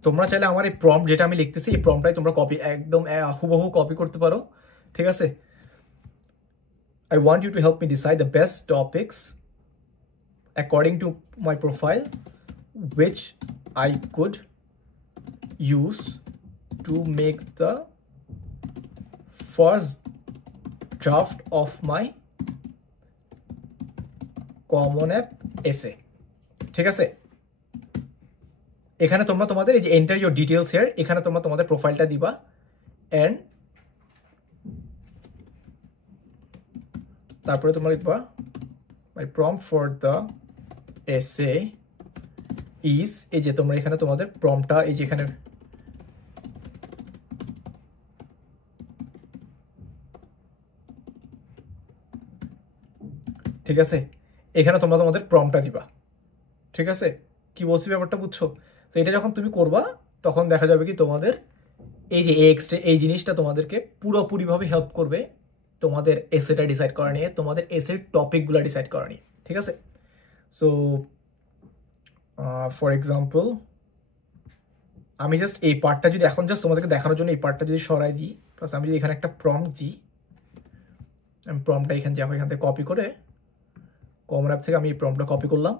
তোমরা চাইলে আমার এই প্রম্পট যেটা আমি লিখতেছি এই প্রম্পটটাই তোমরা কপি একদম হুবহু কপি করতে পারো, ঠিক আছে। I want you to help me decide the best topics according to my profile which I could use to make the first draft of my common app essay, ঠিক আছে। এখানে তোমরা তোমাদের এই যে এন্টার ইউর ডিটেলস হিয়ার, এখানে তোমরা তোমাদের প্রোফাইলটা দিবা। এন্ড তারপরে তোমরা লিখবা my prompt for the essay is, এই যে তোমরা এখানে তোমাদের প্রম্পটটা এই যে এখানে ঠিক আছে, এখানে তোমরা তোমাদের প্রম্পটটা দিবা, ঠিক আছে। কি বলছি ব্যাপারটা বুঝছো? তো এটা যখন তুমি করবা তখন দেখা যাবে কি তোমাদের এই যে এই জিনিসটা তোমাদেরকে পুরোপুরিভাবে হেল্প করবে তোমাদের এসেটা ডিসাইড করা নিয়ে, তোমাদের এসের টপিকগুলো ডিসাইড করা নিয়ে, ঠিক আছে। সো ফর এক্সাম্পল আমি জাস্ট এই পার্টটা যদি এখন জাস্ট তোমাদেরকে দেখানোর জন্য এই পার্টটা যদি সরাই দিই, প্লাস আমি যদি এখানে একটা প্রম্পট দিই, আমি প্রম্পটটা এখানে যাবো, এখান থেকে কপি করে কমন অ্যাপ থেকে আমি এই প্রম্পটটা কপি করলাম,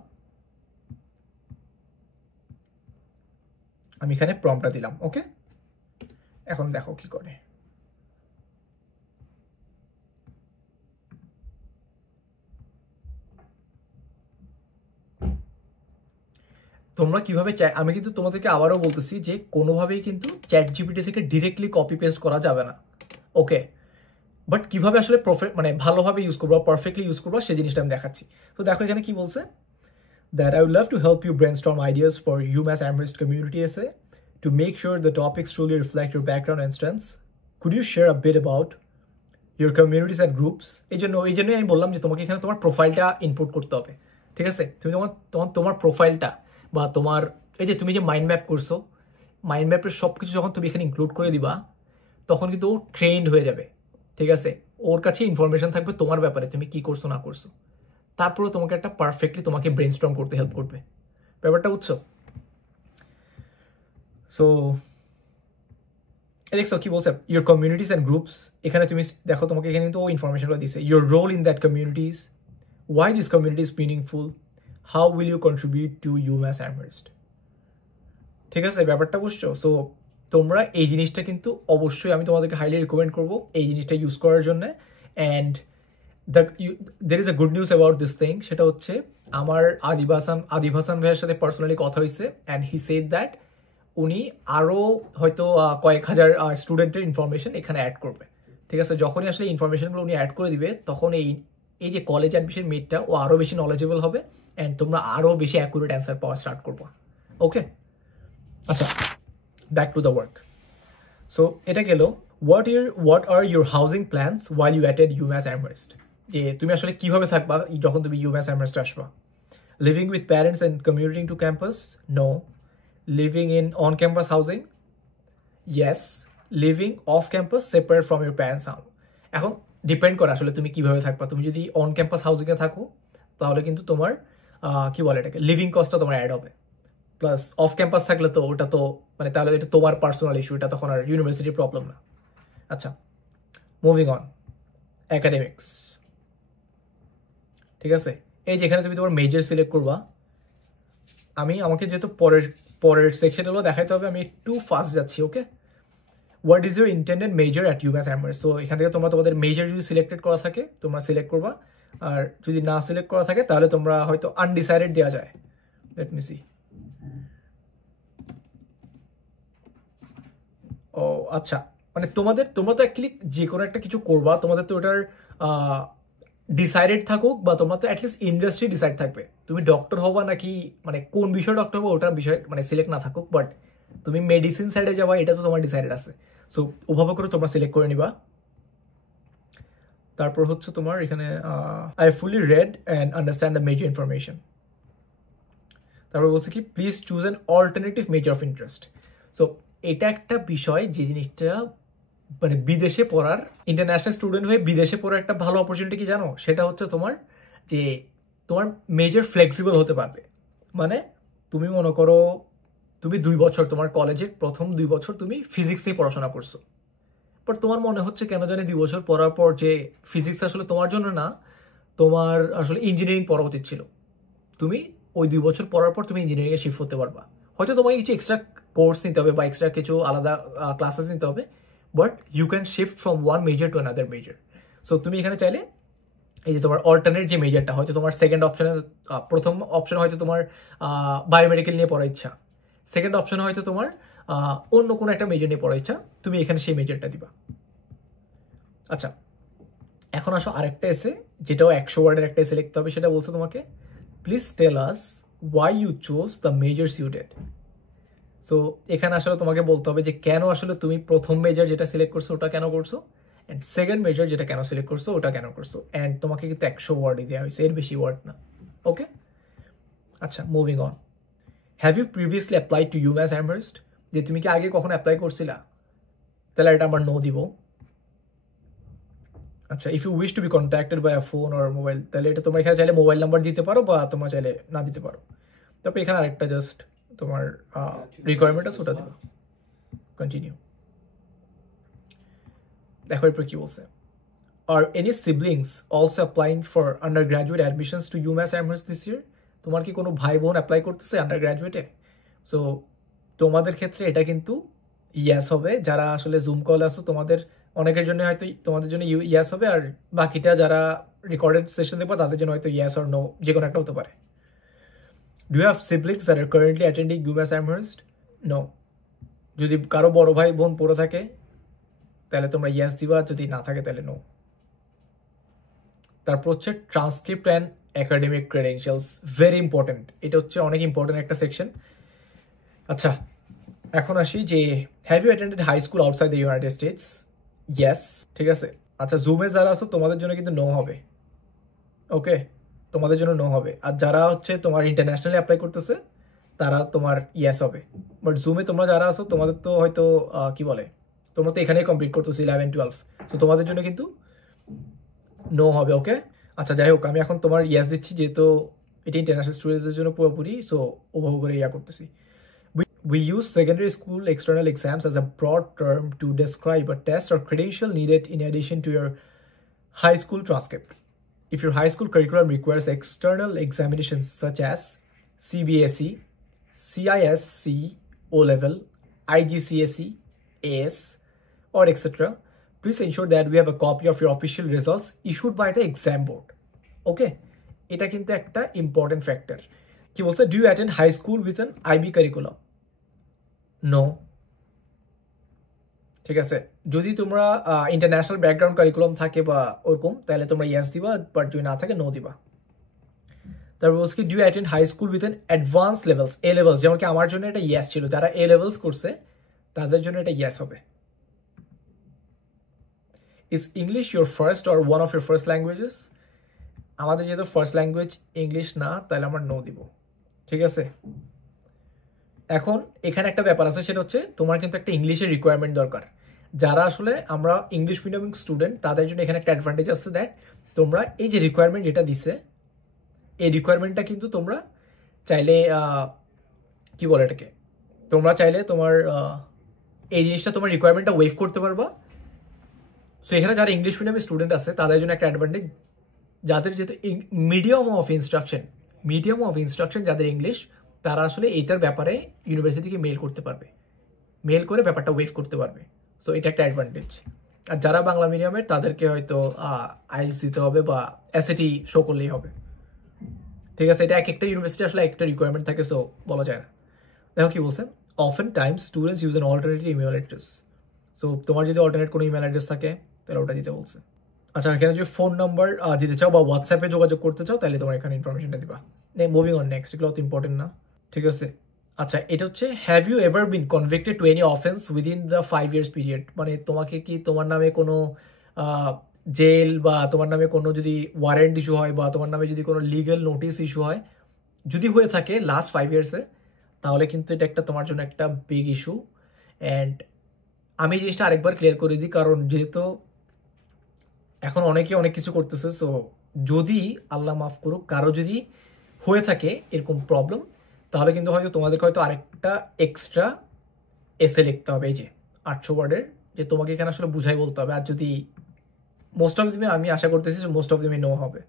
আমি এখানে প্রম্পটটা দিলাম, ওকে। এখন দেখো কি করে। তোমরা কিভাবে আমি কিন্তু তোমাদেরকে আবারও বলতেছি যে কোনোভাবেই কিন্তু চ্যাট জিপিটি থেকে ডিরেক্টলি কপি পেস্ট করা যাবে না, ওকে। বাট কিভাবে আসলে মানে ভালোভাবে ইউজ করবো, পারফেক্টলি ইউজ করবো সেই জিনিসটা আমি দেখাচ্ছি। তো দেখো এখানে কি বলছে, that I would love to help you brainstorm ideas for UMass Amherst community essay to make sure the topics truly reflect your background and strengths. Could you share a bit about your communities and groups? এই জন্যই আমি বললাম যে তোমাকে এখানে তোমার প্রোফাইলটা input করতে হবে, ঠিক আছে। তুমি তোমার প্রোফাইলটা বা তোমার এই যে তুমি যে মাইন্ড ম্যাপ করছো, মাইন্ড ম্যাপের সব কিছু যখন তুমি এখানে ইনক্লুড করে দিবা তখন কিন্তু ও ট্রেন্ড হয়ে যাবে, ঠিক আছে। ওর কাছে ইনফরমেশন থাকবে তোমার ব্যাপারে, তুমি কি করছো না করছো। তারপরে তোমাকে একটা পারফেক্টলি তোমাকে ব্রেনস্টর্ম করতে হেল্প করবে। ব্যাপারটা বুঝছো? সো দেখছো কি বলছে, ইউর কমিউনিটিস অ্যান্ড গ্রুপস, এখানে তুমি দেখো তোমাকে এখানে কিন্তু ও ইনফরমেশনগুলো দিছে। Your role in that communities, why this community is meaningful, how will you contribute to UMass Amherst। ঠিক আছে, ব্যাপারটা বুঝছো? সো তোমরা এই জিনিসটা কিন্তু অবশ্যই আমি তোমাদেরকে হাইলি রিকমেন্ড করবো এই জিনিসটা ইউজ করার জন্য। And there is a good news about this thing, সেটা হচ্ছে আমার আদিব হাসান ভাইয়ের সাথে পার্সোনালি কথা হয়েছে, অ্যান্ড হি সেড দ্যাট উনি আরও হয়তো কয়েক হাজার স্টুডেন্টের ইনফরমেশন এখানে অ্যাড করবে। ঠিক আছে, যখনই আসলে ইনফরমেশনগুলো উনি অ্যাড করে দিবে তখন এই যে কলেজ অ্যাডমিশন মেটটা ও আরও বেশি নলেজেবল হবে, অ্যান্ড তোমরা আরও বেশি অ্যাকুরেট অ্যান্সার পাওয়া স্টার্ট করবো। ওকে, আচ্ছা, back to the work. So এটা গেল what are your housing plans while you attend UMass Amherst, যে তুমি আসলে কিভাবে থাকবা যখন তুমি UMass Amherst আসবা। Living with parents and commuting to campus, no. Living in on campus housing, yes. Living off campus separate from your parents house. এখন depend করে আসলে তুমি কিভাবে থাকবা। তুমি যদি অন ক্যাম্পাস হাউজিংয়ে থাকো তাহলে কিন্তু তোমার কি বলে এটাকে, লিভিং কস্টটা তোমার অ্যাড হবে। প্লাস অফ ক্যাম্পাস থাকলে তো ওটা তো মানে তাহলে এটা তোমার পার্সোনাল ইস্যু, এটা তখন আর ইউনিভার্সিটির প্রবলেম না। আচ্ছা, মুভিং অন, অ্যাকাডেমিক্স। ঠিক আছে, এই যেখানে তুমি তোমার মেজর সিলেক্ট করবা, আমাকে যেহেতু পরের সেকশনগুলো দেখাইতে হবে, আমি একটু ফাস্ট যাচ্ছি। Okay, what is your intended major at UMass Amherst। তো এখান থেকে তোমরা তোমাদের মেজর যদি সিলেক্টেড করা থাকে তোমরা সিলেক্ট করবা, আর যদি না সিলেক্ট করা থাকে তাহলে তোমরা হয়তো আনডিসাইডেড দেওয়া যায়। Let me C. ও আচ্ছা, মানে তোমরা তো অ্যাকচুয়ালি যে কোনো একটা কিছু করবা, তোমাদের তো ওটার ডিসাইডেড থাকুক বা তোমার তো অ্যাটলিস্ট ইন্ডাস্ট্রি ডিসাইড থাকবে তুমি ডক্টর হবা নাকি, মানে কোন বিষয়ে ডক্টর হবো ওটার বিষয় মানে সিলেক্ট না থাকুক, বাট তুমি মেডিসিন সাইডে যাবা এটা তো তোমার ডিসাইডেড আছে। সো ওভাবে করে তোমরা সিলেক্ট করে নিবা। তারপর হচ্ছে তোমার এখানে I fully read and understand the major information. তারপর বলছে কি please choose an alternative major of interest. So এটা একটা বিষয় যে জিনিসটা মানে বিদেশে পড়ার, ইন্টারন্যাশনাল স্টুডেন্ট হয়ে বিদেশে পড়ার একটা ভালো অপরচুনিটি কি জানো, সেটা হচ্ছে তোমার যে তোমার মেজর ফ্লেক্সিবল হতে পারবে। মানে তুমি মনে করো তুমি 2 বছর তোমার কলেজের প্রথম 2 বছর তুমি ফিজিক্স নিয়ে পড়াশোনা করছো, বাট তোমার মনে হচ্ছে কেন জানি 2 বছর পড়ার পর যে ফিজিক্স আসলে তোমার জন্য না, তোমার আসলে ইঞ্জিনিয়ারিং পড়া উচিত ছিল। তুমি ওই 2 বছর পড়ার পর তুমি ইঞ্জিনিয়ারিংয়ে শিফট হতে পারবা। হয়তো তোমাকে কিছু এক্সট্রা কোর্স নিতে হবে বা এক্সট্রা কিছু আলাদা ক্লাসেস নিতে হবে, but you can shift from one major to another major. So তুমি এখানে চাইলে এই যে তোমার অল্টারনেট যে মেজরটা হয়তো তোমার সেকেন্ড অপশনে, প্রথম অপশনে হয়তো তোমার বায়োমেডিকেল নিয়ে পড়ার ইচ্ছা, সেকেন্ড অপশনে হয়তো তোমার অন্য কোনো একটা মেজর নিয়ে পড়ার ইচ্ছা, তুমি এখানে সেই মেজরটা দিবা। আচ্ছা, এখন আসো আরেকটা এসে, যেটাও 100 ওয়ার্ডের একটা এসে লিখতে হবে। সেটা বলছে তোমাকে please tell us why you chose the majors you did. So এখানে আসলে তোমাকে বলতে হবে যে কেন আসলে তুমি প্রথম মেজর যেটা সিলেক্ট করছো ওটা কেন করছো, অ্যান্ড সেকেন্ড মেজর যেটা কেন সিলেক্ট করছো ওটা কেন করছো। অ্যান্ড তোমাকে কিন্তু 100 ওয়ার্ডই দেওয়া হয়েছে, এর বেশি ওয়ার্ড না। ওকে, আচ্ছা, moving on. Have you previously applied to UMass Amherst, যে তুমি কি আগে কখনো অ্যাপ্লাই করছিলা, তাহলে এটা আমার নো দিব। আচ্ছা, if you wish to be contacted by a phone or mobile, তাহলে এটা তোমরা এখানে চাইলে মোবাইল নাম্বার দিতে পারো বা তোমরা চাইলে না দিতে পারো। তারপর এখানে আরেকটা জাস্ট তোমার রিকোয়ারমেন্ট আছে ওটা দেবো। কন্টিনিউ। দেখো এরপর কি বলছে, are any siblings also applying for under graduate admissions to UMass Amherst this year. তোমার কি কোনো ভাই বোন অ্যাপ্লাই করতেছে আন্ডার গ্র্যাজুয়েটে? সো তোমাদের ক্ষেত্রে এটা কিন্তু ইয়াস হবে। যারা আসলে জুম কল আসো তোমাদের অনেকের জন্য হয়তো তোমাদের জন্য ইয়াস হবে, আর বাকিটা যারা রেকর্ডেড সেশন দেখবো তাদের জন্য হয়তো ইয়াস অর নো যে কোনো একটা হতে পারে। Do you have siblings that are currently attending UMass Amherst? No. যদি কারো বড় ভাই বোন পড়ে থাকে তাহলে তোমরা ইয়াস দিবা, যদি না থাকে তাহলে নো। তারপর হচ্ছে transcript and academic credentials, very important. এটা হচ্ছে অনেক ইম্পর্টেন্ট একটা সেকশন। আচ্ছা, এখন আসি যে have you attended high school outside the United States? Yes, ঠিক আছে। আচ্ছা, জুমে যারা আছো তোমাদের জন্য কিন্তু নো হবে। ওকে, তোমাদের জন্য নো হবে। আর যারা হচ্ছে তোমার ইন্টারন্যাশনালি অ্যাপ্লাই করতেছে তারা তোমার ইয়েস হবে। বাট জুমে তোমরা যারা আছো তোমাদের তো হয়তো কি বলে, তোমরা তো এখানেই কমপ্লিট করতেছো 11-12, তো তোমাদের জন্য কিন্তু নো হবে। ওকে, আচ্ছা যাই হোক, আমি এখন তোমার ইয়েস দিচ্ছি যেহেতু এটা ইন্টারন্যাশনাল স্টুডেন্টদের জন্য পুরোপুরি, সো ওভাবে করে ইয়া করতেছি। We use secondary school external exams as a broad term to describe a test or credential needed in addition to your high school transcript. If your high school curriculum requires external examinations such as CBSE, CISC, O-Level, IGCSE, AS, or etc., please ensure that we have a copy of your official results issued by the exam board. Okay? এটা কিন্তু একটা important factor. কি বলছে, do you attend high school with an IB curriculum? No. ঠিক আছে, যদি তোমরা international background curriculum থাকে বা ওরকম, তাহলে তোমরা ইয়েস দিবা, বাট যদি না থাকে নো দিবা। তারপর বলছে কি, do you attend high school with an advance levels, A levels, যেমন কি আমার জন্য এটা ইয়েস ছিল, যারা এ লেভেলস করছে তাদের জন্য এটা ইয়েস হবে। Is English your first or one of your first languages? আমাদের যেহেতু ফার্স্ট ল্যাঙ্গুয়েজ ইংলিশ না, তাহলে আমরা নো দিব। ঠিক আছে, এখন এখানে একটা ব্যাপার আছে, সেটা হচ্ছে তোমার কিন্তু একটা ইংলিশের রিকোয়ারমেন্ট দরকার। যারা আসলে আমরা ইংলিশ মিডিয়াম স্টুডেন্ট, তাদের জন্য এখানে একটা অ্যাডভান্টেজ আছে, দ্যাট তোমরা এই যে রিকোয়ারমেন্ট যেটা দিছে, এই রিকোয়ারমেন্টটা কিন্তু তোমরা চাইলে কি বলে এটাকে, তোমরা চাইলে তোমার এই জিনিসটা তোমার রিকোয়ারমেন্টটা ওয়েভ করতে পারবা। সো এখানে যারা ইংলিশ মিডিয়ামের স্টুডেন্ট আছে তাদের জন্য একটা অ্যাডভান্টেজ, যাদের যেহেতু মিডিয়াম অফ ইনস্ট্রাকশন যাদের ইংলিশ, তারা আসলে এইটার ব্যাপারে ইউনিভার্সিটিকে মেল করতে পারবে, মেল করে ব্যাপারটা ওয়েভ করতে পারবে। সো এটা একটা অ্যাডভান্টেজ। আর যারা বাংলা মিডিয়ামের, তাদেরকে হয়তো আইএলটিএস দিতে হবে বা এসএটি শো করলেই হবে। ঠিক আছে, এটা এক একটা ইউনিভার্সিটি আসলে একটা রিকোয়ারমেন্ট থাকে, সো বলা যায় না। দেখো কি বলছে, often Times students use an alternative email address. So তোমার যদি অল্টারনেট কোনো ইমেল অ্যাড্রেস থাকে তাহলে ওটা দিতে বলছে। আচ্ছা, এখানে যদি ফোন নাম্বার দিতে চাও বা হোয়াটসঅ্যাপে যোগাযোগ করতে চাও, তাহলে তোমার এখানে ইনফরমেশনটা দিবা। মুভিং অন নেক্সট, এগুলো তো ইম্পর্টেন্ট না। ঠিক আছে, আচ্ছা এটা হচ্ছে, have you ever been convicted to any offence within the 5 years period? মানে তোমাকে কি তোমার নামে কোনো জেল বা তোমার নামে কোনো যদি ওয়ারেন্ট ইস্যু হয় বা তোমার নামে যদি কোনো লিগ্যাল নোটিস ইস্যু হয়, যদি হয়ে থাকে লাস্ট 5 yearsে, তাহলে কিন্তু এটা একটা তোমার জন্য একটা বিগ ইস্যু। অ্যান্ড আমি এই জিনিসটা আরেকবার ক্লিয়ার করে দিই, কারণ যেহেতু এখন অনেকে অনেক কিছু করতেছে, সো যদি আল্লাহ মাফ করুক কারো যদি হয়ে থাকে এরকম প্রবলেম, তাহলে কিন্তু হয়তো তোমাদেরকে হয়তো আরেকটা এক্সট্রা এসে লিখতে হবে, এই যে 800 ওয়ার্ডের, যে তোমাকে এখানে আসলে বুঝাই বলতে হবে। আর যদি মোস্ট অফ দিমে, আমি আশা করতেছি যে মোস্ট অফ দিমে নো হবে।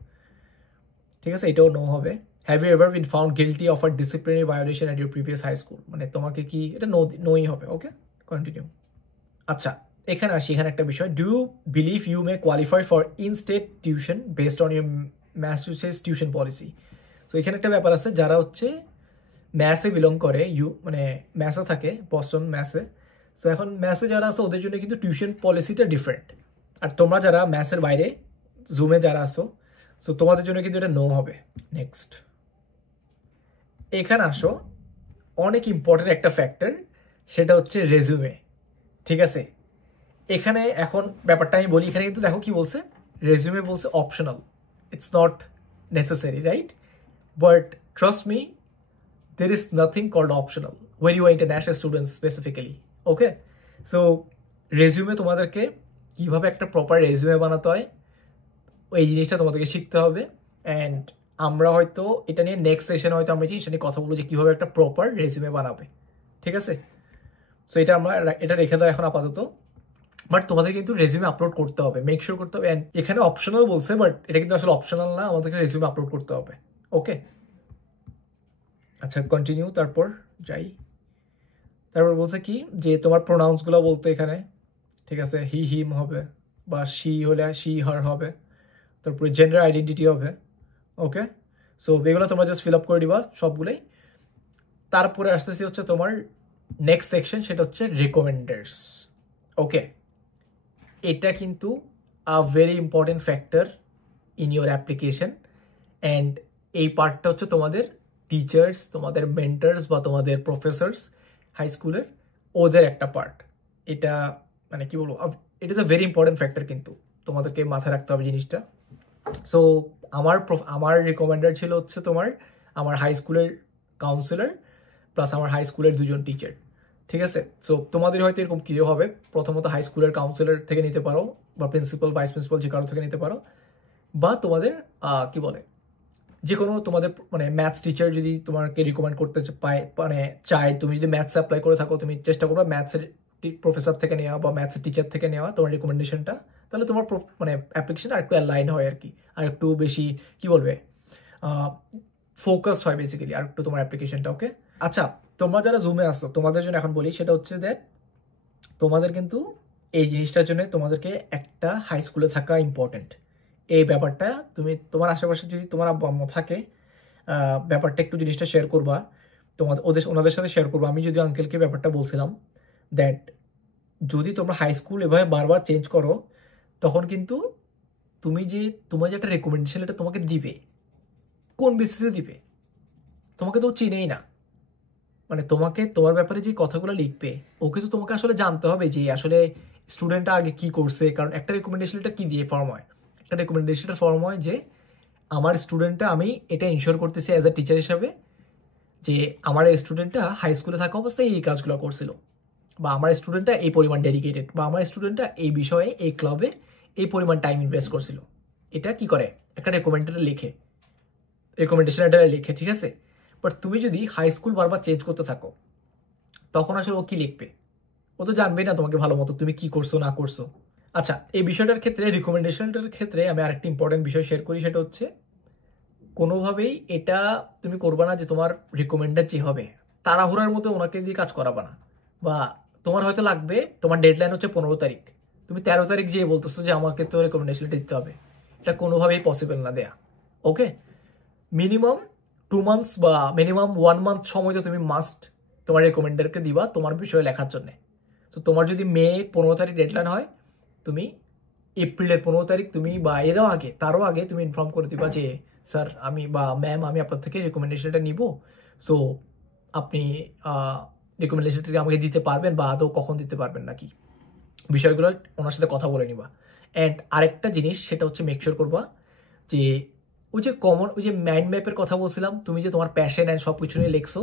ঠিক আছে, এটাও নো হবে। Have you ever been found guilty of a disciplinary violation at your previous high school? মানে তোমাকে কি এটা নোই হবে। Okay, continue. আচ্ছা, এখানে আসি, এখানে একটা বিষয়, do you believe you may qualify for in state tuition based on your Massachusetts tuition policy? So এখানে একটা ব্যাপার আছে, যারা হচ্ছে ম্যাসে বিলং করে, মানে ম্যাসে থাকে, বস্টন ম্যাসে। সো এখন ম্যাসে যারা আছে ওদের জন্য কিন্তু টিউশন পলিসিটা ডিফারেন্ট। আর তোমরা যারা ম্যাসের বাইরে জুমে যারা আসো, সো তোমাদের জন্য কিন্তু এটা নো হবে। নেক্সট, এখানে আসো, অনেক ইম্পর্টেন্ট একটা ফ্যাক্টর, সেটা হচ্ছে রেজুমে। ঠিক আছে, এখানে এখন ব্যাপারটা আমি বলি, এখানে কিন্তু দেখো কি বলছে, রেজুমে বলছে optional, it's not necessary, right? But trust me, there is nothing called optional when you are international students specifically. Okay, so resume তোমাদেরকে কিভাবে একটা প্রপার রেজুমে বানাতে হয়, এই জিনিসটা তোমাদেরকে শিখতে হবে। অ্যান্ড আমরা হয়তো এটা নিয়ে নেক্সট সেশনে হয়তো আমরা জিনিসটা নিয়ে কথা বলবো যে কিভাবে একটা প্রপার রেজুমে বানাবে। ঠিক আছে, সো এটা আমরা এটা রেখে দাও এখন আপাতত। বাট তোমাদের কিন্তু রেজুমে আপলোড করতে হবে, মেক শিওর করতে হবে। অ্যান্ড এখানে অপশনাল বলছে, বাট এটা কিন্তু আসলে অপশনাল না, আমাদেরকে রেজুমে আপলোড করতে হবে। ওকে, আচ্ছা কন্টিনিউ, তারপর যাই। তারপর বলছে কি, যে তোমার প্রোনাউন্সগুলো বলতে এখানে, ঠিক আছে, হি হিম হবে, বা শি হলে শি হার হবে, তারপরে জেন্ডার আইডেন্টিটি হবে। ওকে, সো এগুলো তোমরা জাস্ট ফিল আপ করে দিবা সবগুলোই। তারপরে আসতেছি হচ্ছে তোমার নেক্সট সেকশন, সেটা হচ্ছে রিকমেন্ডার্স। ওকে, এটা কিন্তু a very important factor in your application. And এই পার্টটা হচ্ছে তোমাদের টিচার্স, তোমাদের মেন্টার্স বা তোমাদের প্রফেসর্স হাই স্কুলের, ওদের একটা পার্ট। এটা মানে কি বলবো, it is a very important factor, কিন্তু তোমাদেরকে মাথায় রাখতে হবে জিনিসটা। সো আমার রিকমেন্ডার ছিল হচ্ছে তোমার আমার হাই স্কুলের কাউন্সিলর প্লাস আমার হাই স্কুলের 2জন টিচার। ঠিক আছে, সো তোমাদের হয়তো এরকম কি হবে, প্রথমত হাই স্কুলের কাউন্সিলর থেকে নিতে পারো বা প্রিন্সিপাল ভাইস প্রিন্সিপাল যে কারো থেকে নিতে পারো। বা তোমাদের কি বলে যে কোনো তোমাদের মানে ম্যাথস টিচার যদি তোমাকে রিকমেন্ড করতে পায় মানে চায়, তুমি যদি ম্যাথস অ্যাপ্লাই করে থাকো তুমি চেষ্টা করবে ম্যাথসের প্রফেসর থেকে নেওয়া বা ম্যাথসের টিচার থেকে নেওয়া তোমার রিকমেন্ডেশনটা, তাহলে তোমার মানে অ্যাপ্লিকেশন আর একটু অ্যালাইন হয় আর কি, আর একটু বেশি কি বলবে ফোকাসড হয় বেসিক্যালি আর একটু তোমার অ্যাপ্লিকেশনটা। ওকে আচ্ছা, তোমরা যারা জুমে আসছো তোমাদের জন্য এখন বলি, সেটা হচ্ছে দ্যাট তোমাদের কিন্তু এই জিনিসটার জন্য তোমাদেরকে একটা হাই স্কুলে থাকা ইম্পর্টেন্ট। এই ব্যাপারটা তুমি তোমার আশেপাশে যদি তোমার আব্বু আম্মু থাকে ব্যাপারটা একটু জিনিসটা শেয়ার করবা, ওনাদের সাথে শেয়ার করবো। আমি যদি আঙ্কেলকে ব্যাপারটা বলছিলাম দ্যাট যদি তোমরা হাই স্কুল এভাবে বারবার চেঞ্জ করো তখন কিন্তু তুমি যে তোমার যে একটা রেকমেন্ডেশন এটা তোমাকে দিবে, কোন বেসিসে দিবে? তোমাকে তো চিনেই না, মানে তোমাকে তোমার ব্যাপারে যে কথাগুলো লিখবে ওকে তো তোমাকে আসলে জানতে হবে যে আসলে স্টুডেন্টটা আগে কি করছে। কারণ একটা রেকমেন্ডেশনটা কি দিয়ে ফর্ম হয়? একটা রেকমেন্ডেশনটা ফর্ম হয় যে আমার স্টুডেন্টটা, আমি এটা ইনশিওর করতেছি অ্যাজ আ টিচার হিসাবে যে আমার এই স্টুডেন্টটা হাই স্কুলে থাকা অবস্থায় এই কাজগুলো করছিল, বা আমার স্টুডেন্টটা এই পরিমাণ ডেডিকেটেড, বা আমার স্টুডেন্টটা এই বিষয়ে এই ক্লাবে এই পরিমাণ টাইম ইনভেস্ট করছিল। এটা কি করে? একটা রেকমেন্ডেশন এটা লিখে, ঠিক আছে? বাট তুমি যদি হাই স্কুল বারবার চেঞ্জ করতে থাকো তখন আসলে ও কি লিখবে? ও তো জানবেই না তোমাকে ভালো মতো তুমি কি করছো না করছো। আচ্ছা, এই বিষয়টার ক্ষেত্রে রিকমেন্ডেশনটার ক্ষেত্রে আমি আরেকটা ইম্পর্টেন্ট বিষয় শেয়ার করি, সেটা হচ্ছে কোনোভাবেই এটা তুমি করবা না যে তোমার রিকমেন্ডার যে হবে তাড়াহুড়ার মতো ওনাকে দিয়ে কাজ করাবা না। বা তোমার হয়তো লাগবে, তোমার ডেডলাইন হচ্ছে 15 তারিখ, তুমি 13 তারিখ যেয়ে বলতেছো যে আমাকে তো রেকমেন্ডেশনটা দিতে হবে, এটা কোনোভাবেই পসিবল না দেয়া। ওকে, মিনিমাম 2 মান্থস বা মিনিমাম 1 মান্থ সময় তো তুমি মাস্ট তোমার রেকমেন্ডারকে দিবা তোমার বিষয়ে লেখার জন্য। তো তোমার যদি মে 15 তারিখ ডেডলাইন হয়, তুমি এপ্রিলের 15 তারিখ তুমি বা এরও আগে তারও আগে তুমি ইনফর্ম করে দিবা যে স্যার আমি বা ম্যাম আমি আপনার থেকে রেকমেন্ডেশনটা নিব, সো আপনি রেকমেন্ডেশনটা আমাকে দিতে পারবেন বা আদৌ কখন দিতে পারবেন নাকি, বিষয়গুলো ওনার সাথে কথা বলে নিবা। অ্যান্ড আরেকটা জিনিস সেটা হচ্ছে মেকশোর করবা যে ওই যে মাইন্ড ম্যাপের কথা বলছিলাম, তুমি যে তোমার প্যাশন অ্যান্ড সব কিছু নিয়ে লিখছো,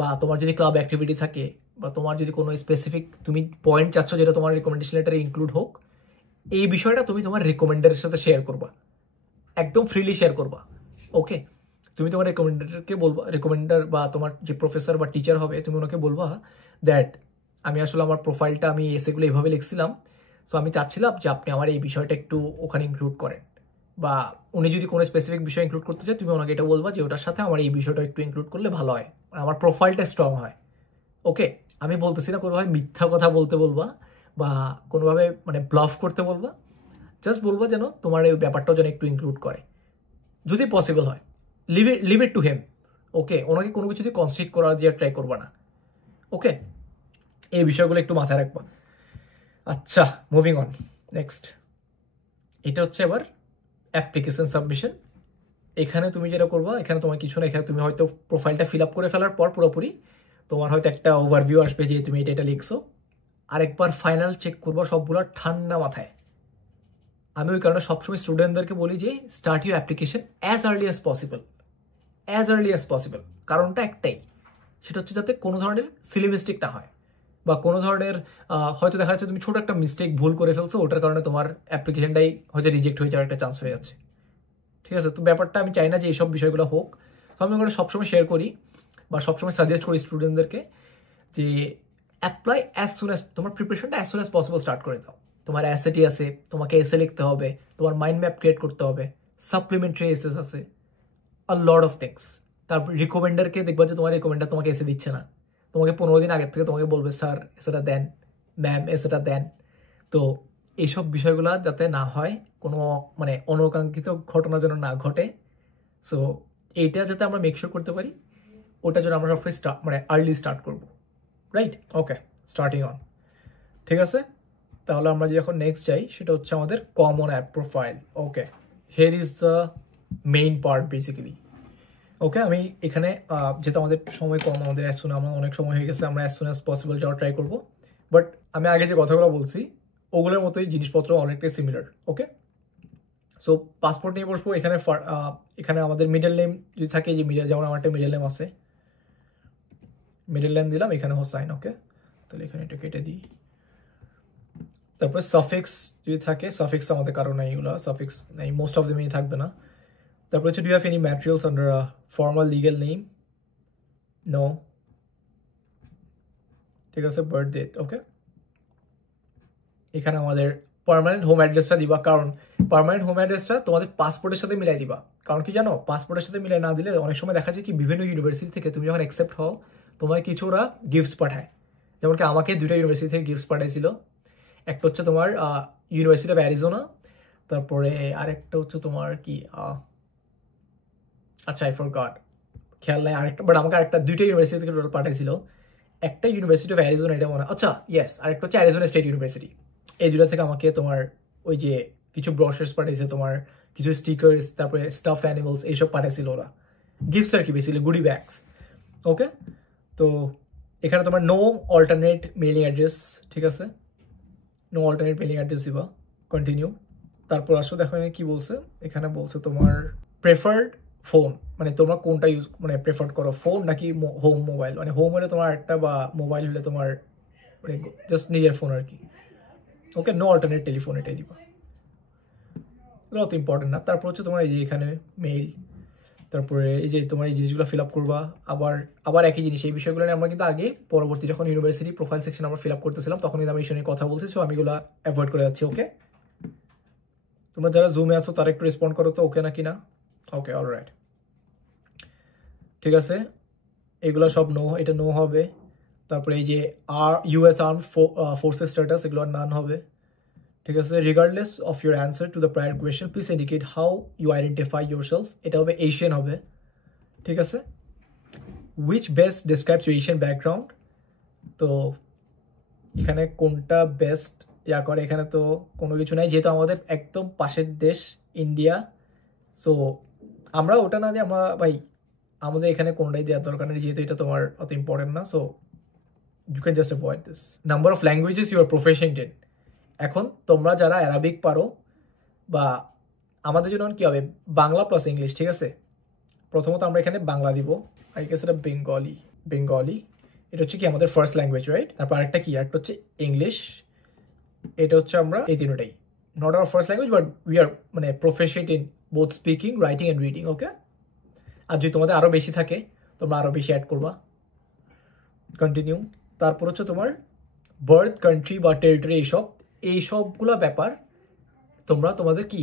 বা তোমার যদি ক্লাব অ্যাক্টিভিটি থাকে, বা তোমার যদি কোনো স্পেসিফিক তুমি পয়েন্ট চাচ্ছ যেটা তোমার রিকমেন্ডেশন লেটারে ইনক্লুড হোক, এই বিষয়টা তুমি তোমার রিকমেন্ডারের সাথে শেয়ার করবা, একদম ফ্রিলি শেয়ার করবা। ওকে, তুমি তোমার রেকমেন্ডারকে বলবা, রেকমেন্ডার বা তোমার যে প্রফেসর বা টিচার হবে তুমি ওনাকে বলবা দ্যাট আমি আসলে আমার প্রোফাইলটা আমি এসেগুলো এইভাবে লিখছিলাম, সো আমি চাচ্ছিলাম যে আপনি আমার এই বিষয়টা একটু ওখানে ইনক্লুড করেন। বা উনি যদি কোনো স্পেসিফিক বিষয় ইনক্লুড করতে চায় তুমি ওনাকে এটা বলবা যে ওটার সাথে আমার এই বিষয়টা একটু ইনক্লুড করলে ভালো হয়, আমার প্রোফাইলটা স্ট্রং হয়। ওকে, আমি বলতেছি না কোনোভাবে মিথ্যা কথা বলতে বলবা বা কোনোভাবে মানে ব্লাফ করতে বলবা, জাস্ট বলবো যেন তোমার এই ব্যাপারটাও যেন একটু ইনক্লুড করে, যদি পসিবল হয়। Leave it to him. ওকে, ওনাকে কোনো কিছু দিয়ে কনস্ট্রিক্ট করা দিয়ে ট্রাই করবা না। ওকে, এই বিষয়গুলো একটু মাথায় রাখবা। আচ্ছা, মুভিং অন নেক্সট, এটা হচ্ছে এবার অ্যাপ্লিকেশন সাবমিশন। এখানে তুমি যেটা করবা, এখানে তোমার কিছু না, এখানে তুমি হয়তো প্রোফাইলটা ফিল আপ করে ফেলার পর পুরোপুরি তোমার হয়তো একটা ওভারভিউ আসবে যে তুমি এটা লিখছো। আরেকবার ফাইনাল চেক করবা সবগুলো ঠান্ডা মাথায়। আমি ওই কারণে সবসময় স্টুডেন্টদেরকে বলি যে start your application as early as possible, as early as possible. কারণটা একটাই, সেটা হচ্ছে যাতে কোনো ধরনের সিলি মিস্টেক না হয়, বা কোনো ধরনের হয়তো দেখা যাচ্ছে তুমি ছোট একটা মিস্টেক ভুল করে ফেলছো, ওটার কারণে তোমার অ্যাপ্লিকেশনটাই হয়তো রিজেক্ট হয়ে যাওয়ার একটা চান্স হয়ে যাচ্ছে। ঠিক আছে, তো ব্যাপারটা আমি চাই না যে এইসব বিষয়গুলো হোক। তো আমি ওখানে সবসময় শেয়ার করি বা সবসময় সাজেস্ট করি স্টুডেন্টদেরকে যে অ্যাপ্লাই অ্যাজ সুন অ্যাজ, তোমার প্রিপারেশনটা as soon as possible start করে দাও। তোমার অ্যাসেটি আছে, তোমাকে এসে লিখতে হবে, তোমার মাইন্ড ম্যাপ ক্রিয়েট করতে হবে, সাপ্লিমেন্টারি এসেস আছে, আ লট অফ থিংস। তারপর রিকমেন্ডারকে দেখবা যে তোমার রিকমেন্ডার তোমাকে এসে দিচ্ছে না, তোমাকে 15 দিন আগের থেকে তোমাকে বলবে স্যার এসেটা দেন, ম্যাম এসেটা দেন। তো এইসব বিষয়গুলো যাতে না হয়, কোনো মানে অনাকাঙ্ক্ষিত ঘটনা যেন না ঘটে, সো এইটা যাতে আমরা মেকশোর করতে পারি, ওটার জন্য আমরা সবসময় মানে আর্লি স্টার্ট করবো। রাইট? Okay, starting on. ঠিক আছে, তাহলে আমরা যখন নেক্সট যাই সেটা হচ্ছে আমাদের common app profile. Okay, here is the main part basically. Okay, আমি এখানে যেহেতু আমাদের সময় কম, আমাদের আমার অনেক সময় হয়ে গেছে, আমরা অ্যাজ সুন অ্যাজ পসিবল যাওয়ার ট্রাই করবো। বাট আমি আগে যে কথাগুলো বলছি ওগুলোর মতোই জিনিসপত্র অনেকটাই সিমিলার। ওকে, সো পাসপোর্ট নিয়ে বসবো। এখানে এখানে আমাদের মিডল নেম যদি থাকে, যে যেমন আমার একটা মিডল নেম আছে, মিডল নেম দিলাম, এখানে হোসাইন। ওকে, তাহলে এখানে এটা কেটে দিই। তারপরে সাফিক্স যদি থাকে, সাফিক্স আমাদের কারো নাই, এগুলো সাফিক্স নাই, মোস্ট অফ দেমই থাকবে না। তারপরে হচ্ছে do you have any materials under a formal legal name? No. ঠিক আছে, বার্থ ডেট, ওকে। এখানে আমাদের পার্মানেন্ট হোম অ্যাড্রেসটা দিবা, কারণ পার্মানেন্ট হোম অ্যাড্রেসটা তোমাদের পাসপোর্টের সাথে মিলাই দিবা। কারণ কি জানো, পাসপোর্টের সাথে মিলাই না দিলে অনেক সময় দেখা যায় কি বিভিন্ন ইউনিভার্সিটি থেকে তুমি যখন অ্যাকসেপ্ট হও তোমার কিছু ওরা গিফটস পাঠায়। যেমন কি আমাকে 2টা ইউনিভার্সিটি থেকে গিফটস পাঠাইছিল। একটা হচ্ছে তোমার ইউনিভার্সিটি অফ অ্যারিজোনা, তারপরে আরেকটা হচ্ছে তোমার কি আচ্ছা আই ফরগট, খেয়াল নাই আরেকটা, বাট আমাকে আরেকটা 2টা ইউনিভার্সিটি থেকে টোটাল পাঠাইছিল। একটা ইউনিভার্সিটি অফ অ্যারিজোনা, এটা মনে, আচ্ছা ইয়েস, আরেকটা হচ্ছে অ্যারিজোনা স্টেট ইউনিভার্সিটি। এই 2টা থেকে আমাকে তোমার ওই যে কিছু ব্রশার্স পাঠাইছে, তোমার কিছু স্টিকার্স, তারপরে স্টাফ অ্যানিমালস, এইসব পাঠাইছিল ওরা, গিফটস আর কি, বেসিক্যালি গুডি ব্যাগস। ওকে, তো এখানে তোমার নো অল্টারনেট মেইলিং অ্যাড্রেস, ঠিক আছে, নো অল্টারনেট মেইলিং অ্যাড্রেস দিবা, কন্টিনিউ। তারপর আসো দেখো কি বলছে, এখানে বলছে তোমার প্রেফার্ড ফোন, মানে তোমরা কোনটা ইউজ মানে প্রেফার করো, ফোন নাকি হোম মোবাইল, মানে হোম হলে তোমার একটা, বা মোবাইল হলে তোমার মানে জাস্ট নিজের ফোন আর কি। ওকে, নো অল্টারনেট টেলিফোন, এটাই দিবা, এগুলো অত ইম্পর্টেন্ট না। তারপর হচ্ছে তোমার এই যে এখানে মেইল, তারপরে এই যে তোমার এই জিনিসগুলো ফিল আপ করবা, আবার একই জিনিস, এই বিষয়গুলো নিয়ে আমরা কিন্তু আগে পরবর্তী যখন ইউনিভার্সিটি প্রোফাইল সেকশন আমরা ফিল আপ করতেছিলাম তখন কিন্তু আমি এই নিয়ে কথা বলছি, সো আমি এগুলো অ্যাভয়েড করে যাচ্ছি। ওকে, তোমরা যারা জুমে আছো তারা একটু রেসপন্ড করো তো, ওকে নাকি না? ওকে, অলরাইট, ঠিক আছে, এগুলো সব নো, এটা নো হবে। তারপরে এই যে ইউএস আর্ম ফোর্সেস স্ট্যাটাস, এগুলো নান হবে, ঠিক আছে। Regardless of your answer to the prior question please indicate how you identify yourself, এটা হবে এশিয়ান হবে, ঠিক আছে। Which best describes your Asian background, তো এখানে কোনটা বেস্ট ইয়া করে, এখানে তো কোনো কিছু নাই, যেহেতু আমাদের একদম পাশের দেশ ইন্ডিয়া, সো আমরা ওটা না দিয়ে আমরা ভাই আমাদের এখানে কোনটাই দেওয়ার দরকার নেই, যেহেতু এটা তোমার অত ইম্পর্টেন্ট না, so you can just avoid this. Number of languages you are profession in, এখন তোমরা যারা অ্যারাবিক পারো, বা আমাদের জন্য কি হবে, বাংলা প্লাস ইংলিশ, ঠিক আছে। প্রথমত আমরা এখানে বাংলা দিব, আই গেস এটা বেঙ্গলি, এটা হচ্ছে কি আমাদের ফার্স্ট ল্যাঙ্গুয়েজ, রাইট। তারপর আরেকটা কি, একটা হচ্ছে ইংলিশ, এটা হচ্ছে আমরা এই তিনটাই not our first language, but we are মানে proficient in both speaking, writing and reading. Okay, আর যদি তোমাদের আরও বেশি থাকে তোমরা আরও বেশি অ্যাড করবা, কন্টিনিউ। তারপর হচ্ছে তোমার বার্থ, কান্ট্রি বা টেরিটরি, এইসবগুলো ব্যাপার তোমরা তোমাদের কি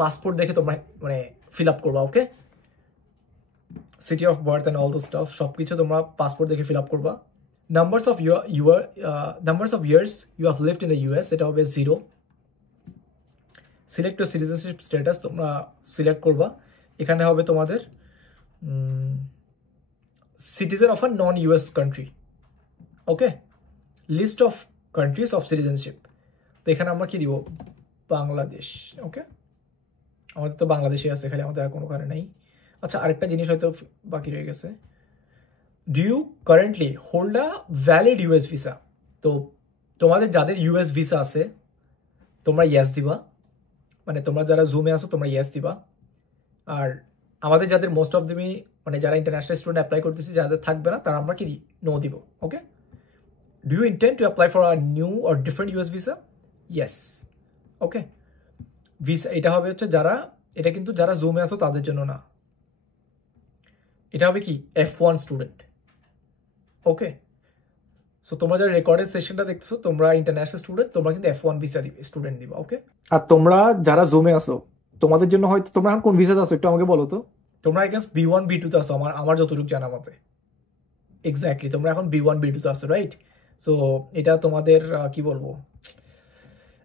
পাসপোর্ট দেখে তোমরা মানে ফিল আপ করবা। Okay, city of birth and all those stuff সব কিছু তোমরা পাসপোর্ট দেখে ফিল আপ করবা। Numbers of years you have lived in the US, এটা হবে 0। সিলেক্ট ইউর সিটিজেনশিপ স্ট্যাটাস, তোমরা সিলেক্ট করবা, এখানে হবে তোমাদের citizen of a non US country. Okay, list of countries of citizenship, তো এখানে আমরা কি দিব, বাংলাদেশ। ওকে, আমাদের তো বাংলাদেশে আছে খালি, আমাদের আর কোনোখানে নেই। আচ্ছা, আরেকটা জিনিস হয়তো বাকি রয়ে গেছে, do you currently hold a valid US visa, তো তোমাদের যাদের ইউএস ভিসা আছে তোমরা ইয়েস দিবা, মানে তোমরা যারা জুমে আসো তোমরা ইয়েস দিবা। আর আমাদের যাদের মোস্ট অফ দেমই মানে যারা ইন্টারন্যাশনাল স্টুডেন্ট অ্যাপ্লাই করতেছে, যাদের থাকবে না তারা আমরা কি দিই, নো দিব। Okay, do you intend to apply for a new or different US visa? Yes. Okay, visa এটা হবে হচ্ছে যারা, এটা কিন্তু যারা জুমে আসো তাদের জন্য না, এটা হবে কি F1 স্টুডেন্ট। ওকে, সো তোমরা যারা রেকর্ডেড সেশনটা দেখতেছো তোমরা ইন্টারন্যাশনাল স্টুডেন্ট, তোমরা কিন্তু F1 ভিসা দিবে, স্টুডেন্ট দিবা। ওকে, আর তোমরা যারা জুমে আসো তোমাদের জন্য হয়তো তোমরা এখন কোন ভিসাতে আসো একটু আমাকে বলো তো। তোমরা আই গেস B1 B2 তে আসো, আমার যতটুকু জানা মতে। এক্স্যাক্টলি, তোমরা এখন B1 B2 তে আসো, রাইট। সো এটা তোমাদের কি বলবো,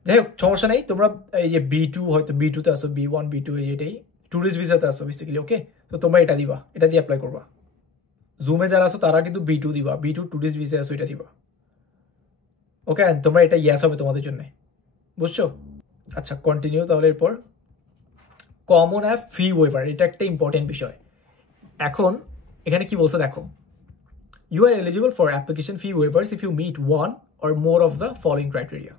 যাই হোক সমস্যা নেই, তোমরা এই যে B2 হয়তো B2 তে আসো, B1 B2 এটাই ট্যুরিস্ট ভিসাতে আসো বেসিক্যালি। ওকে, তো তোমরা এটা দিবা, এটা দিয়ে অ্যাপ্লাই করবা। জুমে যারা আসো তারা কিন্তু B2 দিবা, B2 ট্যুরিস্ট ভিসা আসো, এটা দিবা। ওকে, তোমরা এটা ইয়েস হবে তোমাদের জন্য, বুঝছো? আচ্ছা, কন্টিনিউ। তাহলে এরপর কমন অ্যাপ ফি ওয়েভার, এটা একটা ইম্পর্টেন্ট বিষয়। এখন এখানে কি বলছে দেখো, you are eligible for application fee waivers if you meet one or more of the following criteria.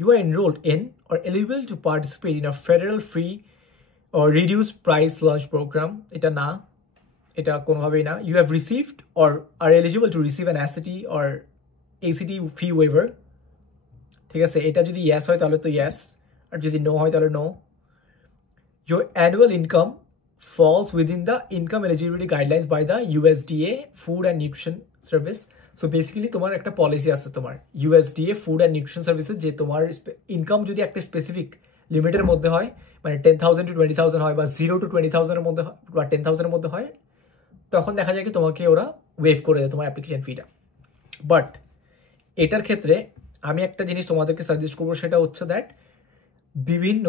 You are enrolled in or eligible to participate in a federal free or reduced price lunch program. Eta na, eta konobhabei na. You have received or are eligible to receive an ACT or ACT fee waiver. ঠিক আছে, এটা যদি yes হয় তাহলে তো yes, আর যদি no হয় তাহলে no. Your annual income falls within the income eligibility guidelines by the USDA Food and Nutrition Service. So basically তোমার একটা পলিসি আছে তোমার USDA food and nutrition services, যে তোমার ইনকাম যদি একটা স্পেসিফিক লিমিটের মধ্যে হয়, মানে 10,000 to 20,000 হয়, বা 0 to 20,000 এর মধ্যে বা 10,000 এর মধ্যে হয়, তখন দেখা যায় কি তোমাকে ওরা ওয়েভ করে দেয় তোমার অ্যাপ্লিকেশন ফিটা। বাট এটার ক্ষেত্রে আমি একটা জিনিস তোমাদেরকে সাজেস্ট করবো, সেটা হচ্ছে দ্যাট বিভিন্ন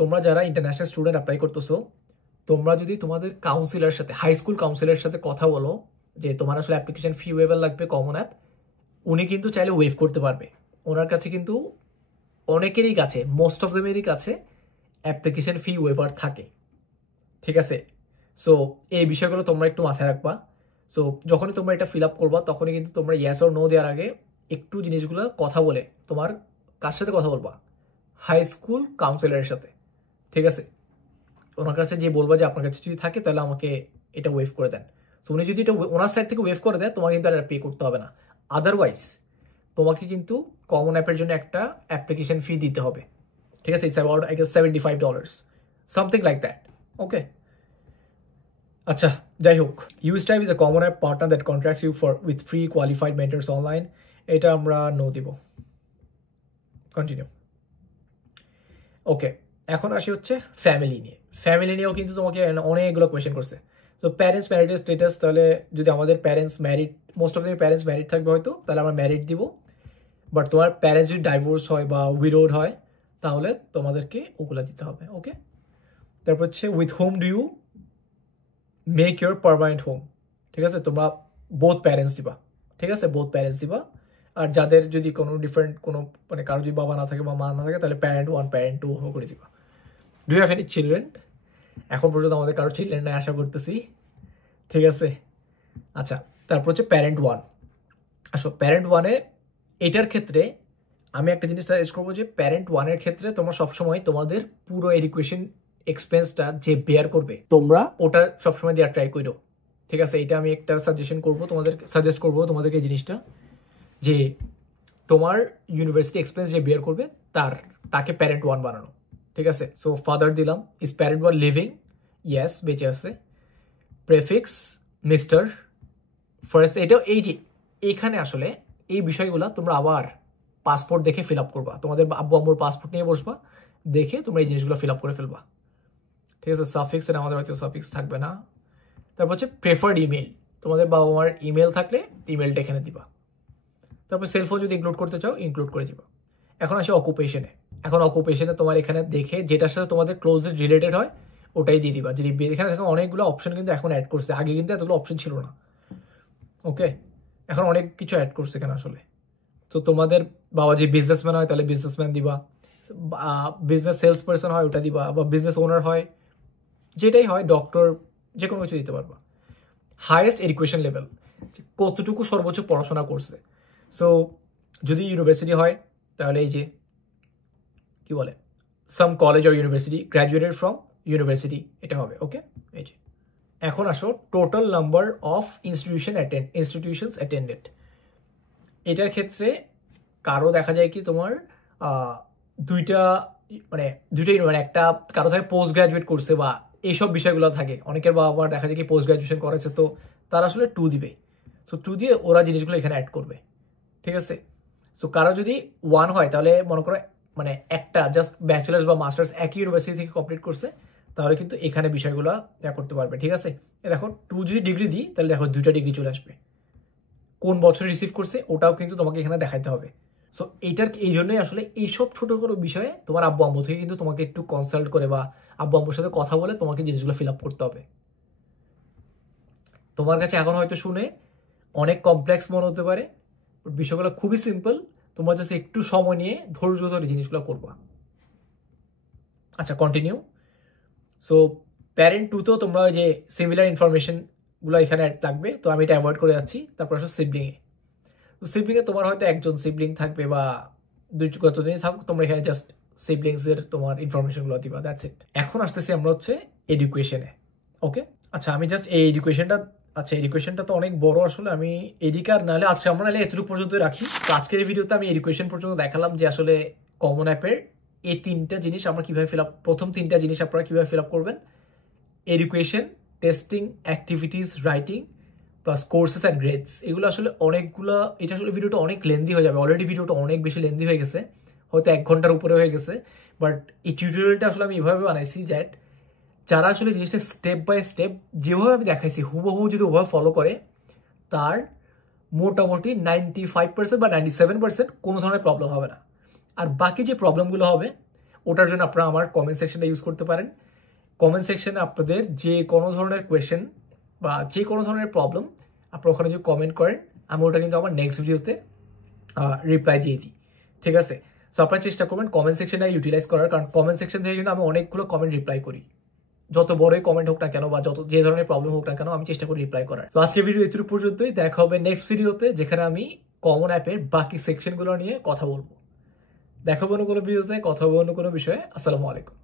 তোমরা যারা ইন্টারন্যাশনাল স্টুডেন্ট অ্যাপ্লাই করতেছো, তোমরা যদি তোমাদের কাউন্সিলার সাথে, হাই স্কুল কাউন্সিলারের সাথে কথা বলো যে তোমার আসলে অ্যাপ্লিকেশন ফি ওয়েভার লাগবে কমন অ্যাপ, উনি কিন্তু চাইলে ওয়েভ করতে পারবে। ওনার কাছে কিন্তু অনেকেরই কাছে, মোস্ট অফ দেমেরই কাছে অ্যাপ্লিকেশন ফি ওয়েভার থাকে। ঠিক আছে, সো এই বিষয়গুলো তোমরা একটু মাথায় রাখবা। সো যখনই তোমরা এটা ফিল আপ করবা, তখনই কিন্তু তোমরা ইয়েস অর নো দেওয়ার আগে একটু জিনিসগুলো কথা বলে, তোমার কার সাথে কথা বলবা, হাই স্কুল কাউন্সিলরের সাথে। ঠিক আছে, ওনার কাছে যে বলবা যে আপনার কাছে যদি থাকে তাহলে আমাকে এটা ওয়েভ করে দেন। সো উনি যদি এটা ওনার সাইড থেকে ওয়েভ করে দেয়, তোমাকে কিন্তু আর পে করতে হবে না। আদারওয়াইজ তোমাকে কিন্তু কমন অ্যাপের জন্য একটা অ্যাপ্লিকেশন ফি দিতে হবে। ঠিক আছে, it's about I guess $75, something like that. Okay, আচ্ছা যাই হোক, USTIVE is a common app partner that contracts you for with free qualified mentors online. এটা আমরা নো দিব। কন্টিনিউ। ওকে, এখন আসি হচ্ছে ফ্যামিলি নিয়ে। ফ্যামিলি নিয়েও কিন্তু তোমাকে অনেকগুলো কোয়েশ্চেন করছে। তো প্যারেন্টস ম্যারিড স্টেটাস, তাহলে যদি আমাদের parents married, most of the parents married থাকবে হয়তো, তাহলে আমরা ম্যারিড দিব। বাট তোমার প্যারেন্টস যদি ডাইভোর্স হয় বা উইডোড হয়, তাহলে তোমাদেরকে ওগুলা দিতে হবে। ওকে, তারপর হচ্ছে with home do you make your permanent home. ঠিক আছে, তোমরা বোথ প্যারেন্টস দিবা। ঠিক আছে, বোথ প্যারেন্টস দিবা। আর যাদের যদি কোনো ডিফারেন্ট কোনো মানে কারো যদি বাবা না থাকে বা মা না থাকে, তাহলে প্যারেন্ট 1 প্যারেন্ট 2 করে দিবা। Do you have any children? এখন পর্যন্ত আমাদের কারো চিলড্রেন নাই আশা করতেছি। ঠিক আছে, আচ্ছা তারপর হচ্ছে প্যারেন্ট 1। আসো প্যারেন্ট 1-এ এটার ক্ষেত্রে আমি একটা জিনিস সাজেস্ট করবো, যে প্যারেন্ট 1-এর ক্ষেত্রে তোমরা সবসময় তোমাদের পুরো এডুকেশন এক্সপেন্সটা যে বেয়ার করবে, তোমরা ওটা সবসময় দেওয়ার ট্রাই করো। ঠিক আছে, এটা আমি একটা সাজেস্ট করবো তোমাদেরকে এই জিনিসটা, যে তোমার ইউনিভার্সিটি এক্সপেন্স যে বেয়ার করবে তাকে প্যারেন্ট 1 বানানো। ঠিক আছে, সো ফাদার দিলাম, ইজ প্যারেন্ট 1 লিভিং? ইয়েস, বেঁচে আছে। Prefix mister, first. এটাও এই যে এখানে আসলে এই বিষয়গুলো তোমরা আবার পাসপোর্ট দেখে ফিল আপ করবা। তোমাদের আব্বু আম্মুর পাসপোর্ট নিয়ে বসবা, দেখে তোমরা এই জিনিসগুলো ফিল আপ করে ফেলবা। ঠিক আছে, সাফিক্স এর আমাদের হয়তো সাফিক্স থাকবে না। তারপর হচ্ছে প্রেফার্ড ইমেল, তোমাদের বাবা মার ইমেল থাকলে ইমেলটা এখানে দিবা। তারপর সেলফোন যদি ইনক্লুড করতে চাও ইনক্লুড করে দিবা। এখন আসে অকুপেশনে। এখন অকুপেশনে তোমার এখানে দেখে যেটার সাথে তোমাদের ক্লোজলি রিলেটেড হয় ওটাই দিয়ে দিবা। যদি এখানে দেখো অনেকগুলো অপশন কিন্তু এখন অ্যাড করছে, আগে কিন্তু এতগুলো অপশন ছিল না। ওকে, এখন অনেক কিছু অ্যাড করছে এখানে আসলে। তো তোমাদের বাবা যে বিজনেসম্যান হয় তাহলে বিজনেসম্যান দিবা, বিজনেস সেলস পার্সন হয় ওটা দিবা, বা বিজনেস ওনার হয়, যেটাই হয়, ডক্টর, যে কোনো কিছু দিতে পারবা। হাইয়েস্ট এডুকেশন লেভেল, কতটুকু সর্বোচ্চ পড়াশোনা করছে। সো যদি ইউনিভার্সিটি হয় তাহলে এই যে কি বলে, some college or university, graduated from university, এটা হবে। ওকে, এই যে এখন আসো total number of institutions attended. এটার ক্ষেত্রে কারো দেখা যায় কি তোমার দুইটাই মানে একটা কারো থাকে পোস্ট গ্রাজুয়েট করছে বা এইসব বিষয়গুলো থাকে। অনেকের বাবা মার দেখা যায় কি পোস্ট গ্রাজুয়েশন করেছে, তো তারা আসলে 2 দিবে। সো 2 দিয়ে ওরা জিনিসগুলো এখানে অ্যাড করবে। ঠিক আছে, সো কারো যদি 1 হয় তাহলে মনে করো মানে একটা জাস্ট ব্যাচেলার্স বা মাস্টার্স একই ইউনিভার্সিটি থেকে কমপ্লিট করছে, তাহলে কিন্তু এখানে বিষয়গুলো করতে পারবে। ঠিক আছে, দেখো 2 যদি ডিগ্রি দিই তাহলে দেখো 2টা ডিগ্রি চলে আসবে। কোন বছর রিসিভ করছে ওটাও কিন্তু তোমাকে এখানে দেখাইতে হবে। সো এই জন্যই আসলে এইসব ছোটখাটো বিষয়ে তোমার আব্বু আম্মু থেকে কিন্তু তোমাকে একটু কনসাল্ট করে বা আব্বু আম্মুর সাথে কথা বলে তোমাকে জিনিসগুলো ফিল আপ করতে হবে। তোমার কাছে এখন হয়তো শুনে অনেক কমপ্লেক্স মনে হতে পারে, বিষয়গুলো খুবই সিম্পল। তোমার কাছে একটু সময় নিয়ে ধৈর্য ধরে জিনিসগুলো করবা। আচ্ছা, কন্টিনিউ। সো প্যারেন্ট 2তেও তোমরা ওই যে সিমিলার ইনফরমেশনগুলো এখানে লাগবে, তো আমি এটা অ্যাভয়েড করে যাচ্ছি। তারপর আসলে সিবলিংয়ে, তো সিবলিংয়ে তোমার হয়তো একজন সিবলিং থাকবে বা যতদিন থাকুক, তোমরা এখানে জাস্ট সিবলিংসের তোমার ইনফরমেশনগুলো দিবা, দ্যাটস ইট। এখন আসতেছি আমরা হচ্ছে এডুকেশনে। ওকে, আচ্ছা আমি জাস্ট এই এডুকেশনটা আচ্ছা, এডুকেশনটা তো অনেক বড়, আসলে আমি এদিকে আর নাহলে আচ্ছা আমরা নাহলে এতটুকু পর্যন্ত রাখি। তো আজকের এই ভিডিওতে আমি এডুকেশন পর্যন্ত দেখালাম যে আসলে কমন অ্যাপের এই তিনটা জিনিস আমরা কিভাবে ফিল আপ, প্রথম তিনটা জিনিস আপনারা কিভাবে ফিল আপ করবেন, education, testing, activities, writing plus courses and grades. এগুলো আসলে অনেকগুলো, এটা আসলে ভিডিওটা অনেক লেন্দি হয়ে যাবে, অলরেডি ভিডিওটা অনেক বেশি লেন্দি হয়ে গেছে, হয়তো 1 ঘন্টার উপরে হয়ে গেছে। বাট এই টিউটোরিয়ালটা আসলে আমি এভাবে বানাইছি দ্যাট যারা আসলে জিনিসটা স্টেপ বাই স্টেপ যেভাবে আমি দেখাইছি হুবহু যদি ওভাবে ফলো করে, তার মোটামুটি 95% বা 97% কোনো ধরনের প্রবলেম হবে না। আর বাকি যে প্রবলেমগুলো হবে ওটার জন্য আপনারা আমার কমেন্ট সেকশনটা ইউজ করতে পারেন। কমেন্ট সেকশনে আপনাদের যে কোনো ধরনের কোয়েশ্চেন বা যে কোনো ধরনের প্রবলেম আপনারা ওখানে যদি কমেন্ট করেন, আমি ওটা কিন্তু আমার নেক্সট ভিডিওতে রিপ্লাই দিয়ে দিই, ঠিক আছে? সো আপনারা চেষ্টা করবেন কমেন্ট সেকশনটা ইউটিলাইজ করার, কারণ কমেন্ট সেকশন থেকে কিন্তু আমি অনেকগুলো কমেন্ট রিপ্লাই করি, যত বড়ই কমেন্ট হোক না কেন বা যত যে ধরনের প্রবলেম হোক না কেন আমি চেষ্টা করি রিপ্লাই করার। তো আজকে ভিডিও এতটুকু পর্যন্তই, দেখা হবে নেক্সট ভিডিওতে যেখানে আমি কমন অ্যাপের বাকি সেকশনগুলো নিয়ে কথা বলবো। দেখা হবে অন্য কোনো ভিডিওতে, কথা হবে অন্য কোনো বিষয়ে। আসসালামু আলাইকুম।